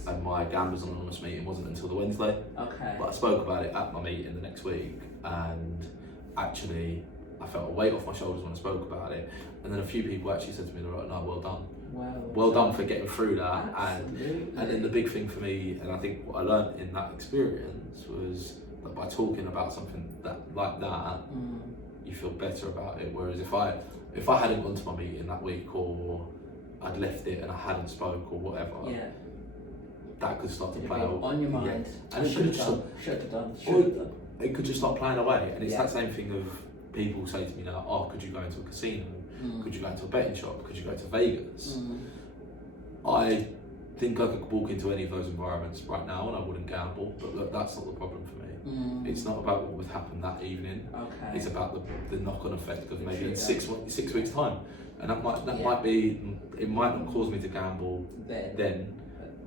and my Gamblers Anonymous meeting wasn't until the Wednesday. But I spoke about it at my meeting the next week, and actually I felt a weight off my shoulders when I spoke about it. And then a few people actually said to me, "Right, no, well done. Well done for getting through that." And then the big thing for me, and I think what I learned in that experience, was that by talking about something like that, you feel better about it. Whereas if I hadn't gone to my meeting that week, or I'd left it and I hadn't spoke or whatever, that could start to play on your mind. And it could have done. It could just start playing away. And it's that same thing of people say to me now, "Oh, could you go into a casino? Could you go into a betting shop? Could you go to Vegas?" I think I could walk into any of those environments right now and I wouldn't gamble, but look, that's not the problem for me. It's not about what would happen that evening. It's about the knock-on effect of maybe in 6 weeks' time, and that might be. It might not cause me to gamble then,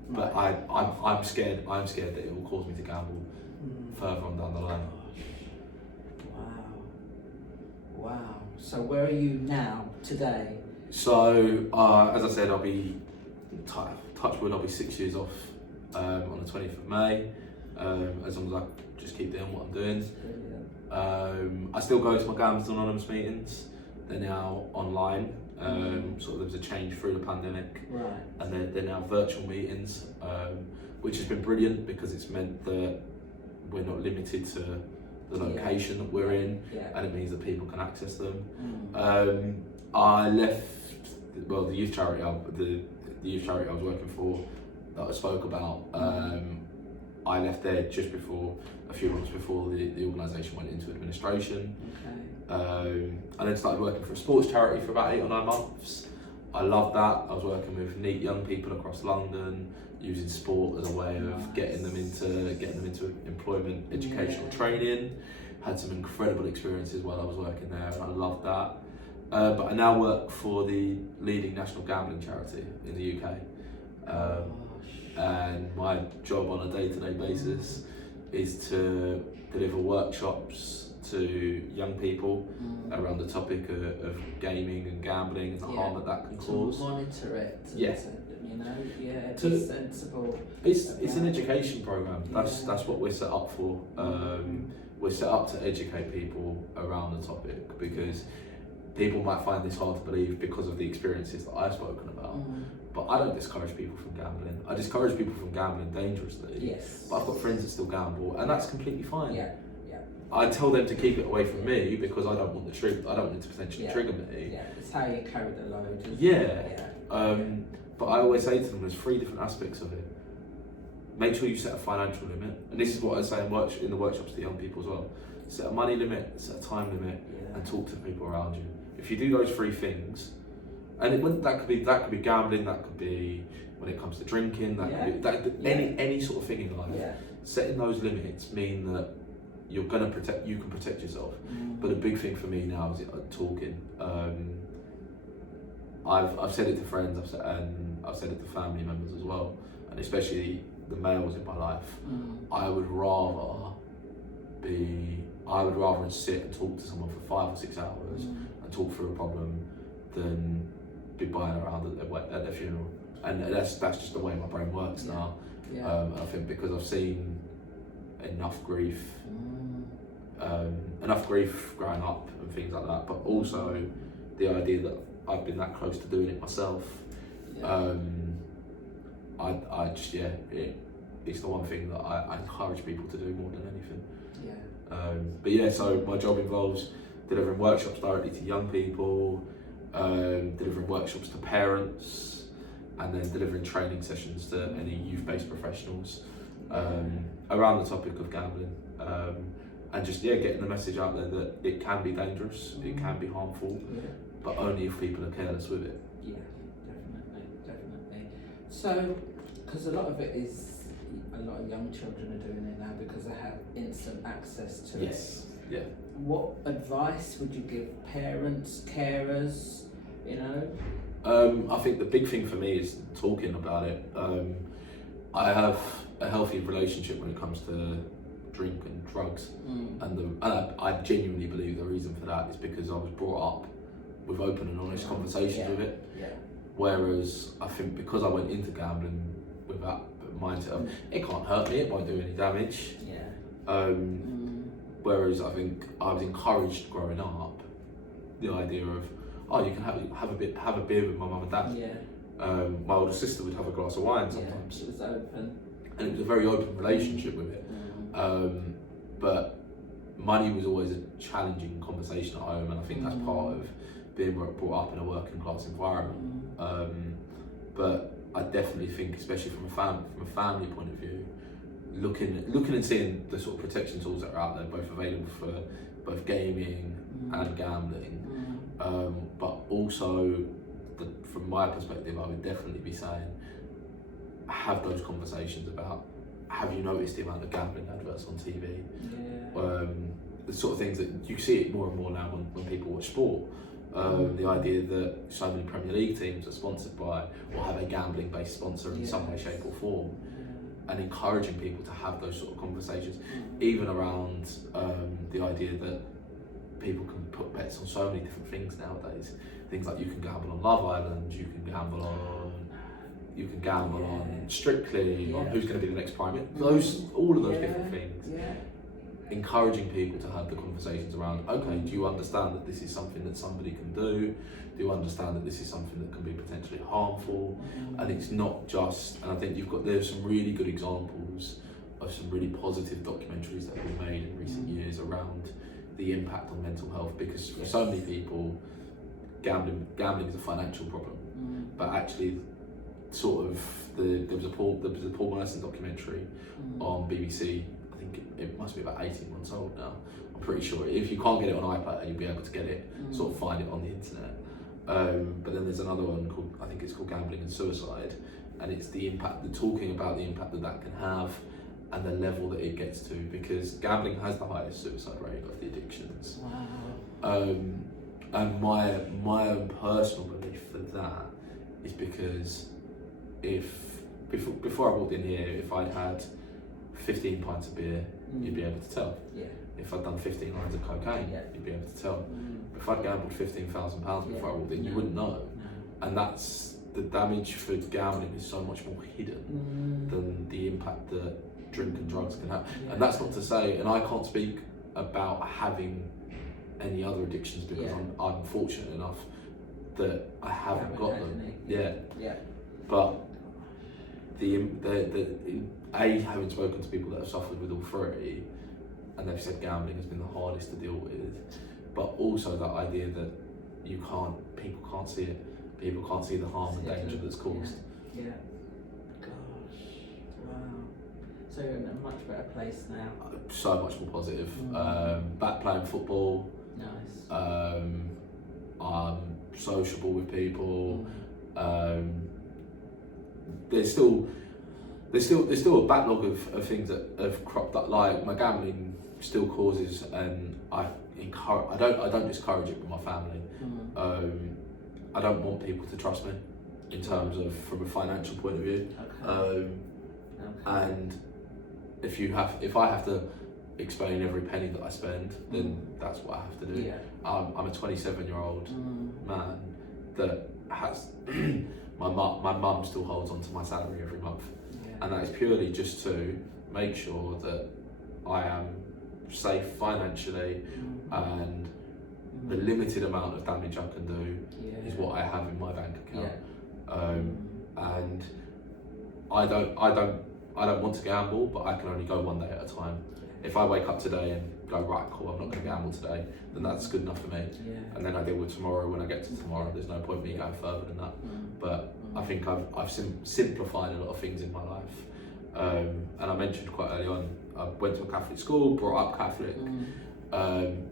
but I'm scared. I'm scared that it will cause me to gamble further on down the line. Wow. So where are you now, today? So, as I said, I'll be, touch wood, I'll be 6 years off on the 20th of May, as long as I just keep doing what I'm doing. I still go to my Gamblers Anonymous meetings. They're now online. Sort of there was a change through the pandemic, and they're now virtual meetings, which has been brilliant, because it's meant that we're not limited to the location that we're in, and it means that people can access them. I left the youth charity I was working for, that I spoke about. I left there just before, a few months before the organisation went into administration. I then started working for a sports charity for about 8 or 9 months. I loved that. I was working with neat young people across London, using sport as a way of getting them into employment, educational training. Had some incredible experiences while I was working there, and I loved that. But I now work for the leading national gambling charity in the UK. And my job on a day-to-day basis is to deliver workshops to young people around the topic of gaming and gambling and the harm that can cause. To monitor it. Yeah. You know, be sensible. It's an education program. That's what we're set up for. We're set up to educate people around the topic because people might find this hard to believe because of the experiences that I've spoken about. But I don't discourage people from gambling. I discourage people from gambling dangerously. Yes. But I've got friends that still gamble, and that's completely fine. Yeah. I tell them to keep it away from me because I don't want the trigger. I don't want it to potentially trigger me. Yeah, it's how you carry the load. Isn't Yeah. it? But I always say to them, there's 3 different aspects of it. Make sure you set a financial limit, and this is what I say in the workshops to young people as well. Set a money limit, set a time limit, and talk to the people around you. If you do those 3 things, and that could be gambling, that could be when it comes to drinking, any sort of thing in life. Yeah. Setting those limits mean that you can protect yourself. But a big thing for me now is talking. I've said it to friends, I've said it to family members as well, and especially the males in my life. I would rather sit and talk to someone for 5 or 6 hours and talk through a problem than be buying around at their funeral. And that's just the way my brain works now. I think because I've seen enough grief growing up and things like that, but also the idea that I've been that close to doing it myself. It's the one thing that I encourage people to do more than anything. So my job involves delivering workshops directly to young people, delivering workshops to parents, and then delivering training sessions to any youth-based professionals around the topic of gambling. And just getting the message out there that it can be dangerous, it can be harmful, but only if people are careless with it. Yeah, definitely. So, because a lot of it is, a lot of young children are doing it now because they have instant access to it. Yes. Yeah. What advice would you give parents, carers, I think the big thing for me is talking about it. I have a healthy relationship when it comes to drink and drugs, and I genuinely believe the reason for that is because I was brought up with open and honest conversations with it. Whereas I think because I went into gambling with that mindset of it can't hurt me, it won't do any damage. Whereas I think I was encouraged growing up, the idea of you can have a beer with my mum and dad. My older sister would have a glass of wine sometimes. It was open, and it was a very open relationship with it. But money was always a challenging conversation at home, and I think that's part of being brought up in a working class environment. But I definitely think, especially from a family point of view, looking and seeing the sort of protection tools that are out there, both available for both gaming and gambling, but also from my perspective, I would definitely be saying, have those conversations about, have you noticed the amount of gambling adverts on TV? The sort of things that you see it more and more now when people watch sport. The idea that so many Premier League teams are sponsored by or have a gambling based sponsor in some way, shape or form, and encouraging people to have those sort of conversations, even around the idea that people can put bets on so many different things nowadays. Things like you can gamble on Love Island, you can gamble on Strictly, on who's going to be the next Prime Minister. All of those different things. Encouraging people to have the conversations around, okay, do you understand that this is something that somebody can do? Do you understand that this is something that can be potentially harmful? And it's not just, and I think there's some really good examples of some really positive documentaries that have been made in recent years around the impact on mental health, because for so many people, gambling is a financial problem, but actually sort of there was a Paul Merson documentary on BBC. I think it must be about 18 months old now. I'm pretty sure. If you can't get it on iPad, you'll be able to get it, sort of find it on the internet. But then there's another one called, I think it's called Gambling and Suicide, and it's talking about the impact that can have and the level that it gets to, because gambling has the highest suicide rate of the addictions. And my own personal belief for that is because before I walked in here, if I'd had 15 pints of beer, you'd be able to tell. Yeah. If I'd done 15 lines of cocaine, you'd be able to tell. If I'd gambled £15,000 before I walked in, you wouldn't know. No. And that's the damage for gambling is so much more hidden than the impact that drink and drugs can have. And that's not to say, and I can't speak about having any other addictions because I'm fortunate enough that I haven't got them. Yeah. But having spoken to people that have suffered with all three, and they've said gambling has been the hardest to deal with, but also that idea that people can't see it, people can't see the harm and danger that's caused. Yeah. Gosh. Wow. So you're in a much better place now. So much more positive. Back playing football. Nice. I'm sociable with people. There's still a backlog of things that have cropped up. Like my gambling still causes, and I don't discourage it with my family. I don't want people to trust me in terms of from a financial point of view. And if I have to explain every penny that I spend, then that's what I have to do. Yeah. I'm a 27-year-old man that has my mum still holds on to my salary every month, and that is purely just to make sure that I am safe financially, and the limited amount of damage I can do is what I have in my bank account. And I don't want to gamble, but I can only go one day at a time. If I wake up today and go, right, cool, I'm not going to gamble today, then that's good enough for me. And then I deal with tomorrow when I get to tomorrow. There's no point me going further than that. But I think I've simplified a lot of things in my life. And I mentioned quite early on, I went to a Catholic school, brought up Catholic,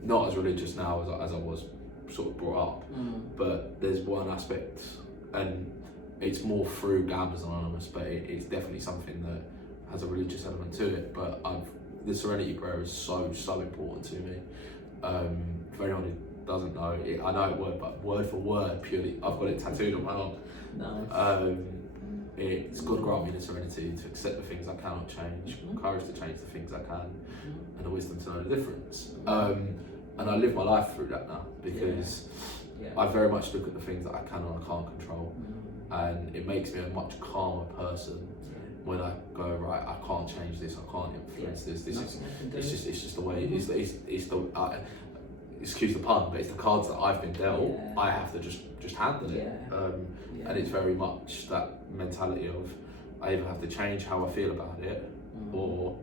not as religious now as I was sort of brought up, but there's one aspect, and it's more through Gamblers Anonymous, but it's definitely something that has a religious element to it. But the Serenity Prayer is so important to me. For anyone who doesn't know it, I know it word for word, purely, I've got it tattooed on my arm. Nice. It's God grant me the serenity to accept the things I cannot change, courage to change the things I can, and the wisdom to know the difference. And I live my life through that now, because I very much look at the things that I can and I can't control, and it makes me a much calmer person when I go, right, I can't change this, I can't influence this. It's just the way it is. It's the excuse the pun, but it's the cards that I've been dealt. I have to just handle it. And it's very much that mentality of I either have to change how I feel about it or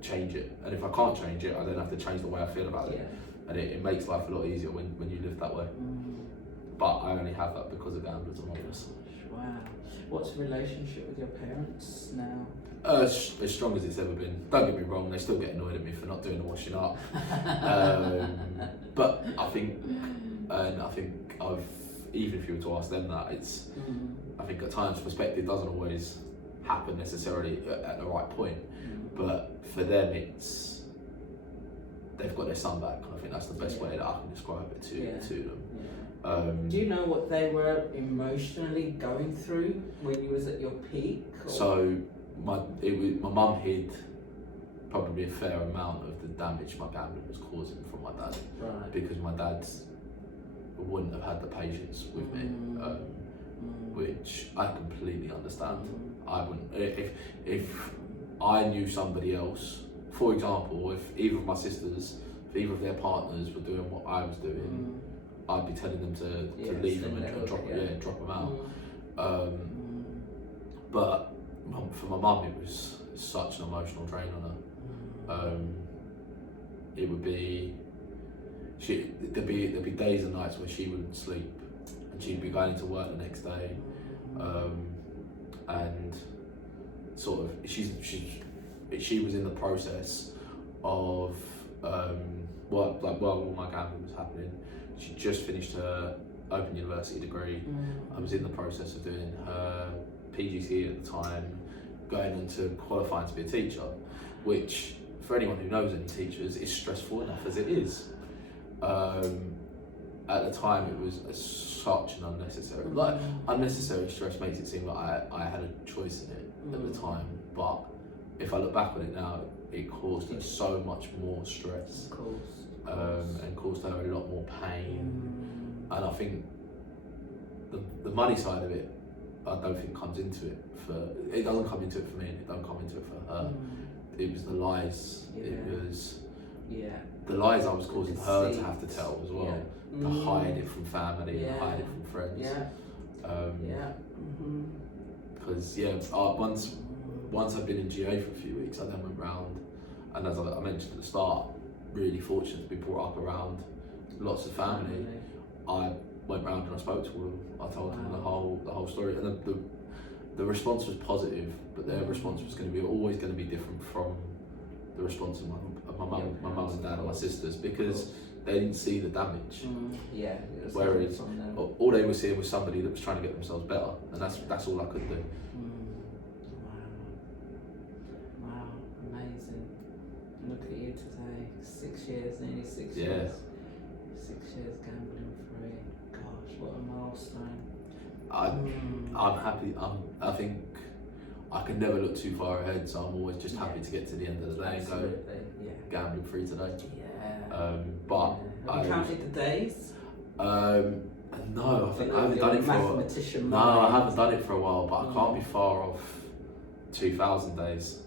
change it. And if I can't change it, I then have to change the way I feel about it. And it makes life a lot easier when you live that way. But I only have that because of Gamblers Anonymous. Wow. What's the relationship with your parents now? As strong as it's ever been. Don't get me wrong, they still get annoyed at me for not doing the washing up. But I think even if you were to ask them that, it's I think at times perspective doesn't always happen necessarily at the right point. But for them, it's they've got their son back. I think that's the best way that I can describe it to them. Do you know what they were emotionally going through when you was at your peak? Or? So my mum hid probably a fair amount of the damage my gambling was causing from my dad, because my dad wouldn't have had the patience with me, which I completely understand. I wouldn't if I knew somebody else, for example, if either of my sisters, if either of their partners were doing what I was doing, I'd be telling them to leave them and drop them out. But for my mum, it was such an emotional drain on her. It would be there'd be days and nights where she wouldn't sleep, and she'd be going to work the next day, and sort of she was in the process of while all my gambling was happening, she just finished her Open University degree. I was in the process of doing her PGCE at the time, going into qualifying to be a teacher, which for anyone who knows any teachers is stressful enough as it is. at the time it was such an unnecessary, like unnecessary stress makes it seem like I had a choice in it at the time, but if I look back on it now, it caused her so much more stress, and caused her a lot more pain, and I think the money side of it, I don't think comes into it it doesn't come into it for me, and it don't come into it for her. It was the lies. It was the lies I was causing her to have to tell as well, to hide it from family and hide it from friends. Because once I'd been in GA for a few weeks, I then went round, and as I mentioned at the start, really fortunate to be brought up around lots of family. I went round and I spoke to them. I told them the whole story, and the response was positive, but their response was always going to be different from the response of my mum and dad and my sisters, because they didn't see the damage. Whereas all they were seeing was somebody that was trying to get themselves better, and that's all I could do. Wow, amazing. Look at you today, 6 years, nearly 6 years. 6 years gambling free. Gosh, what a milestone. I'm happy. I think I can never look too far ahead, so I'm always just happy to get to the end of the day and go gambling free today. But have you counted the days? No, I haven't done it for a while. No, I haven't done it for a while, but I can't be far off 2,000 days,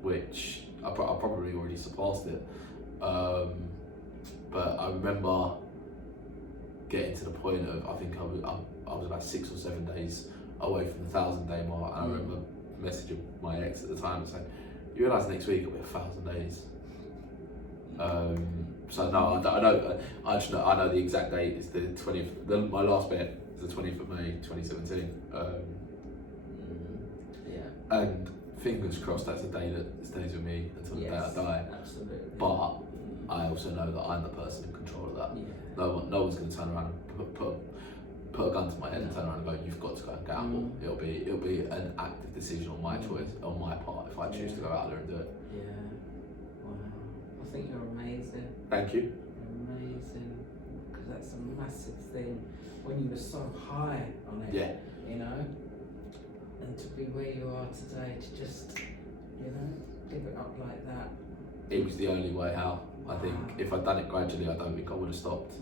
which I probably already surpassed it. But I remember getting to the point of, I think I was about 6 or 7 days away from the 1,000-day mark, and I remember messaging my ex at the time and saying, "You realise next week it'll be 1,000 days." So no, I know the exact date. It's the 20th. My last bet is the 20th of May, 2017. And fingers crossed that's a day that stays with me until the day I die. Absolutely. But I also know that I'm the person in control of that. No one's going to turn around and put a gun to my head and turn around and go, "You've got to go and gamble." It'll be an active decision on my choice, on my part, if I choose to go out there and do it. Wow. I think you're amazing. Thank you. You're amazing, because that's a massive thing when you were so high on it. You know, and to be where you are today, to just give it up like that. It was the only way out. I think if I'd done it gradually, I don't think I would have stopped.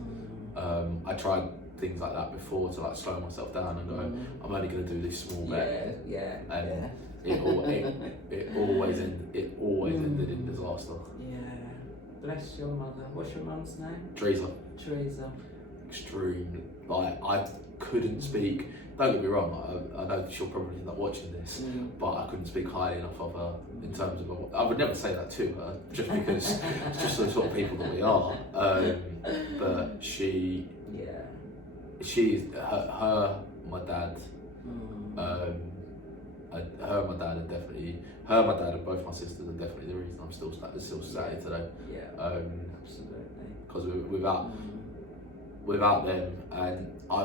I tried things like that before to slow myself down and go, I'm only going to do this small bet. And it always ended in disaster. Bless your mother. What's your mum's name? Teresa. Extreme. I couldn't speak. Don't get me wrong, I know she'll probably end up watching this, but I couldn't speak highly enough of her in terms of, I would never say that to her, just because it's just the sort of people that we are. But she her, my dad, her and my dad are definitely, her, my dad and both my sisters are definitely the reason I'm still sat here today. Absolutely. Because without them, and I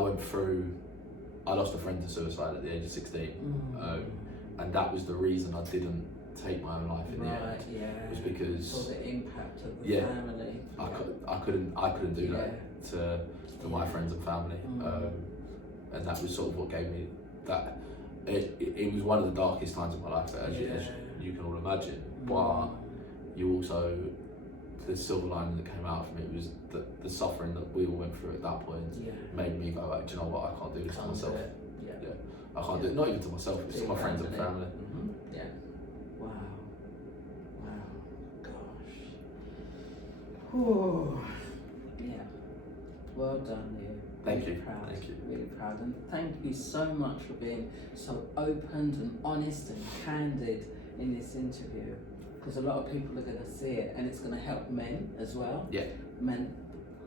lost a friend to suicide at the age of 16, and that was the reason I didn't take my own life in the end. Was because for the impact of the family. I couldn't do that to my friends and family, and that was sort of what gave me that. It was one of the darkest times of my life, as you can all imagine. But you also, the silver lining that came out from it was that the suffering that we all went through at that point made me go, do you know what, I can't do this to myself. I can't do it, not even to myself, it's to my friends and family. Wow, gosh. Whew. Well done, you. Thank you. Proud. Thank you. Really proud, and thank you so much for being so open and honest and candid in this interview, because a lot of people are going to see it, and it's going to help men as well. Men,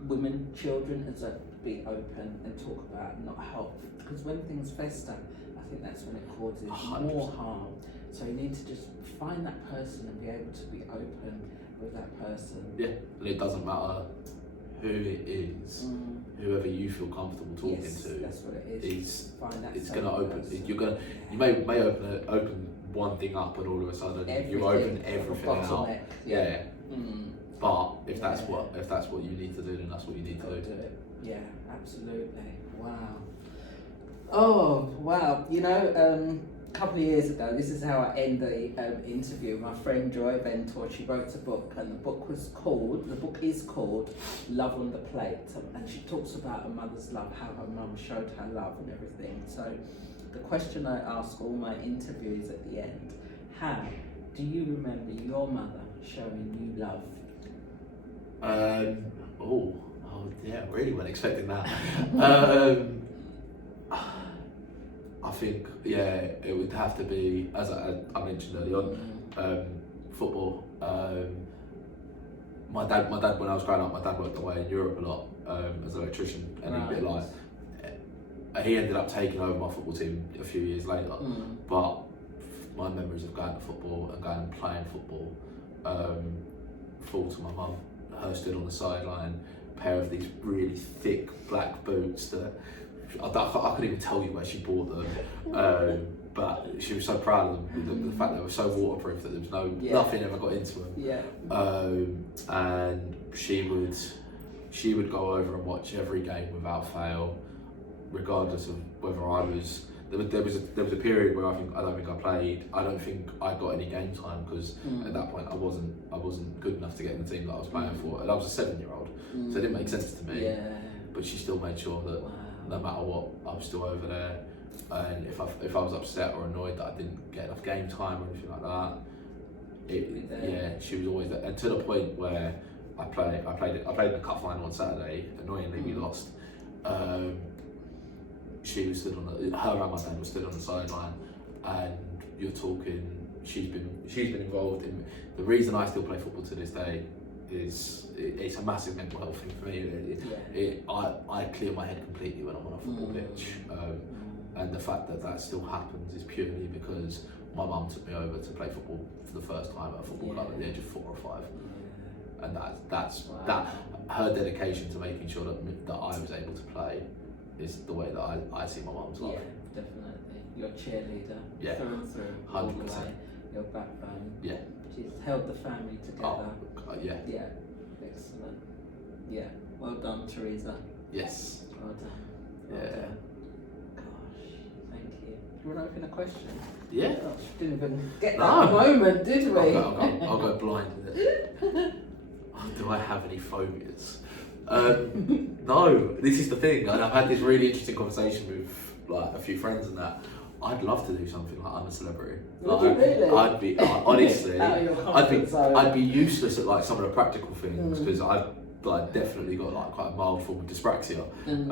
women, children, as well, be open and talk about, not help, because when things fester, I think that's when it causes 100%. more harm. So you need to just find that person and be able to be open with that person. And it doesn't matter who it is, whoever you feel comfortable talking to. That's what it is. Find that. It's going to open. You may open one thing up, and all of a sudden you open everything out. But if that's what you need to do, then that's what you need to do. Yeah, absolutely. Wow. Oh wow! You know, a couple of years ago, this is how I end the interview. My friend Joy Ventor, she wrote a book, and the book is called Love on the Plate, and she talks about a mother's love, how her mum showed her love and everything. So, the question I ask all my interviewees at the end: how do you remember your mother showing you love? Oh yeah, really wasn't expecting that. I think it would have to be, as I mentioned earlier on, football. My dad, when I was growing up, my dad worked away in Europe a lot as an electrician, and he ended up taking over my football team a few years later. But my memories of going to football and going and playing football fall to my mum. Her stood on the sideline, a pair of these really thick black boots that I couldn't even tell you where she bought them, but she was so proud of them. The fact they were so waterproof that there was nothing ever got into them. And she would go over and watch every game without fail, regardless of whether I was. There was a period where I don't think I played. I don't think I got any game time because at that point I wasn't good enough to get in the team that I was playing for, and I was a 7-year-old, so it didn't make sense to me. But she still made sure that no matter what, I was still over there. And if I was upset or annoyed that I didn't get enough game time or anything like that, she was always there. And to the point where I played in the cup final on Saturday. Annoyingly, we lost. She was stood on her and my dad were stood on the sideline, and you're talking. She's been involved in the reason I still play football to this day. It's a massive mental health thing for me. I clear my head completely when I'm on a football pitch, and the fact that still happens is purely because my mum took me over to play football for the first time at a football club at the age of 4 or 5, and that her dedication to making sure that I was able to play is the way that I see my mum's love. Yeah, definitely. You're a cheerleader through and through. 100%. Your backbone. Yeah. She's held the family together. Yeah. Yeah. Excellent. Yeah. Well done, Teresa. Yes. Well done. Well done. Gosh, thank you. Do you want to open a question? Yeah. Gosh, didn't even get that moment, did we? I'll go blind with it. Do I have any phobias? No, this is the thing, and I've had this really interesting conversation with like a few friends and that. I'd love to do something like I'm a celebrity. Really? I'd be honestly, I'd be useless at like some of the practical things because I've like definitely got like quite a mild form of dyspraxia and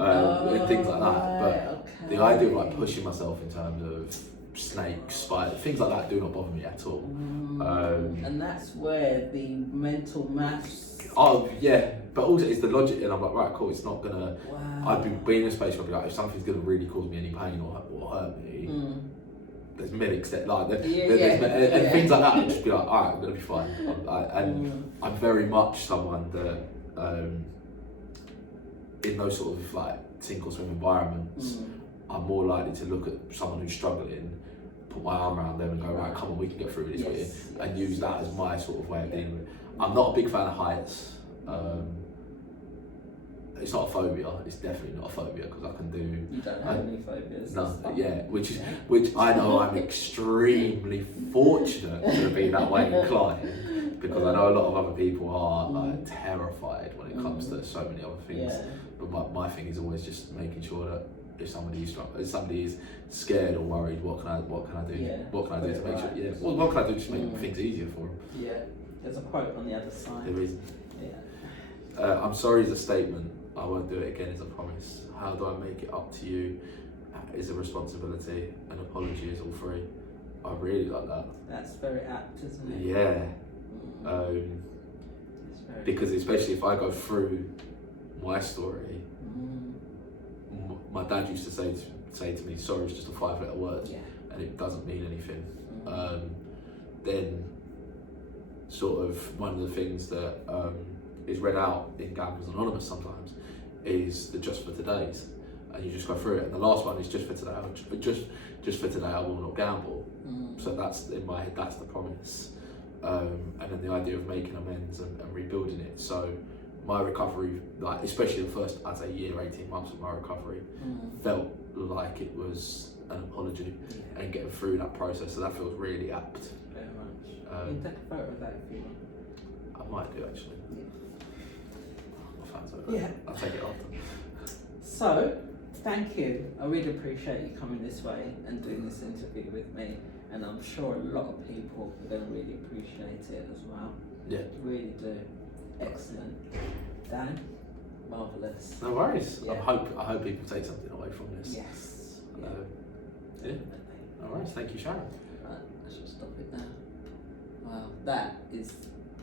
things like that. But the idea of like pushing myself in terms of snakes, spiders, things like that do not bother me at all. And that's where the mental maths. Oh yeah, but also it's the logic, and I'm like, right, cool. It's not gonna. I'd be in a space where I'd be like, if something's gonna really cause me any pain or hurt me, there's medics that like, and things like that. I'd just be like, all right, I'm gonna be fine. I'm very much someone that, in those sort of like sink or swim environments, I'm more likely to look at someone who's struggling, put my arm around them and go, right, come on, we can get through this with you, and use that as my sort of way of dealing with it. I'm not a big fan of heights. It's not a phobia. It's definitely not a phobia because I can do. You don't have any phobias. No, which I know I'm extremely fortunate to be that way inclined because I know a lot of other people are like terrified when it comes to so many other things. But my thing is always just making sure that if somebody is scared or worried, what can I do? What can I do to make sure? Yeah. Well, what can I do to just make things easier for them? Yeah. There's a quote on the other side. There is. Yeah. I'm sorry is a statement. I won't do it again as a promise. How do I make it up to you is a responsibility. An apology is all free. I really like that. That's very apt, isn't it? Yeah. Because especially if I go through my story, my dad used to say to me, sorry is just a 5-letter word and it doesn't mean anything. Then sort of one of the things that is read out in Gamblers Anonymous sometimes is the just for todays, and you just go through it, and the last one is just for today. Just for today I will not gamble. So that's in my head, that's the promise. and then the idea of making amends and rebuilding it. So my recovery, like especially the first, I'd say year, 18 months of my recovery, felt like it was an apology and getting through that process. So that feels really apt. Very much. You can take a photo of that if you want. I might do actually. My fans over. Yeah. I'll take it after. So, thank you. I really appreciate you coming this way and doing this interview with me. And I'm sure a lot of people are going to really appreciate it as well. Yeah. Really do. Excellent. Dan, marvellous. No worries. Yeah. I hope people take something away from this. Yes. Yeah. Definitely. No worries. Thank you, Sharon. Right, I should stop it now. Wow, that is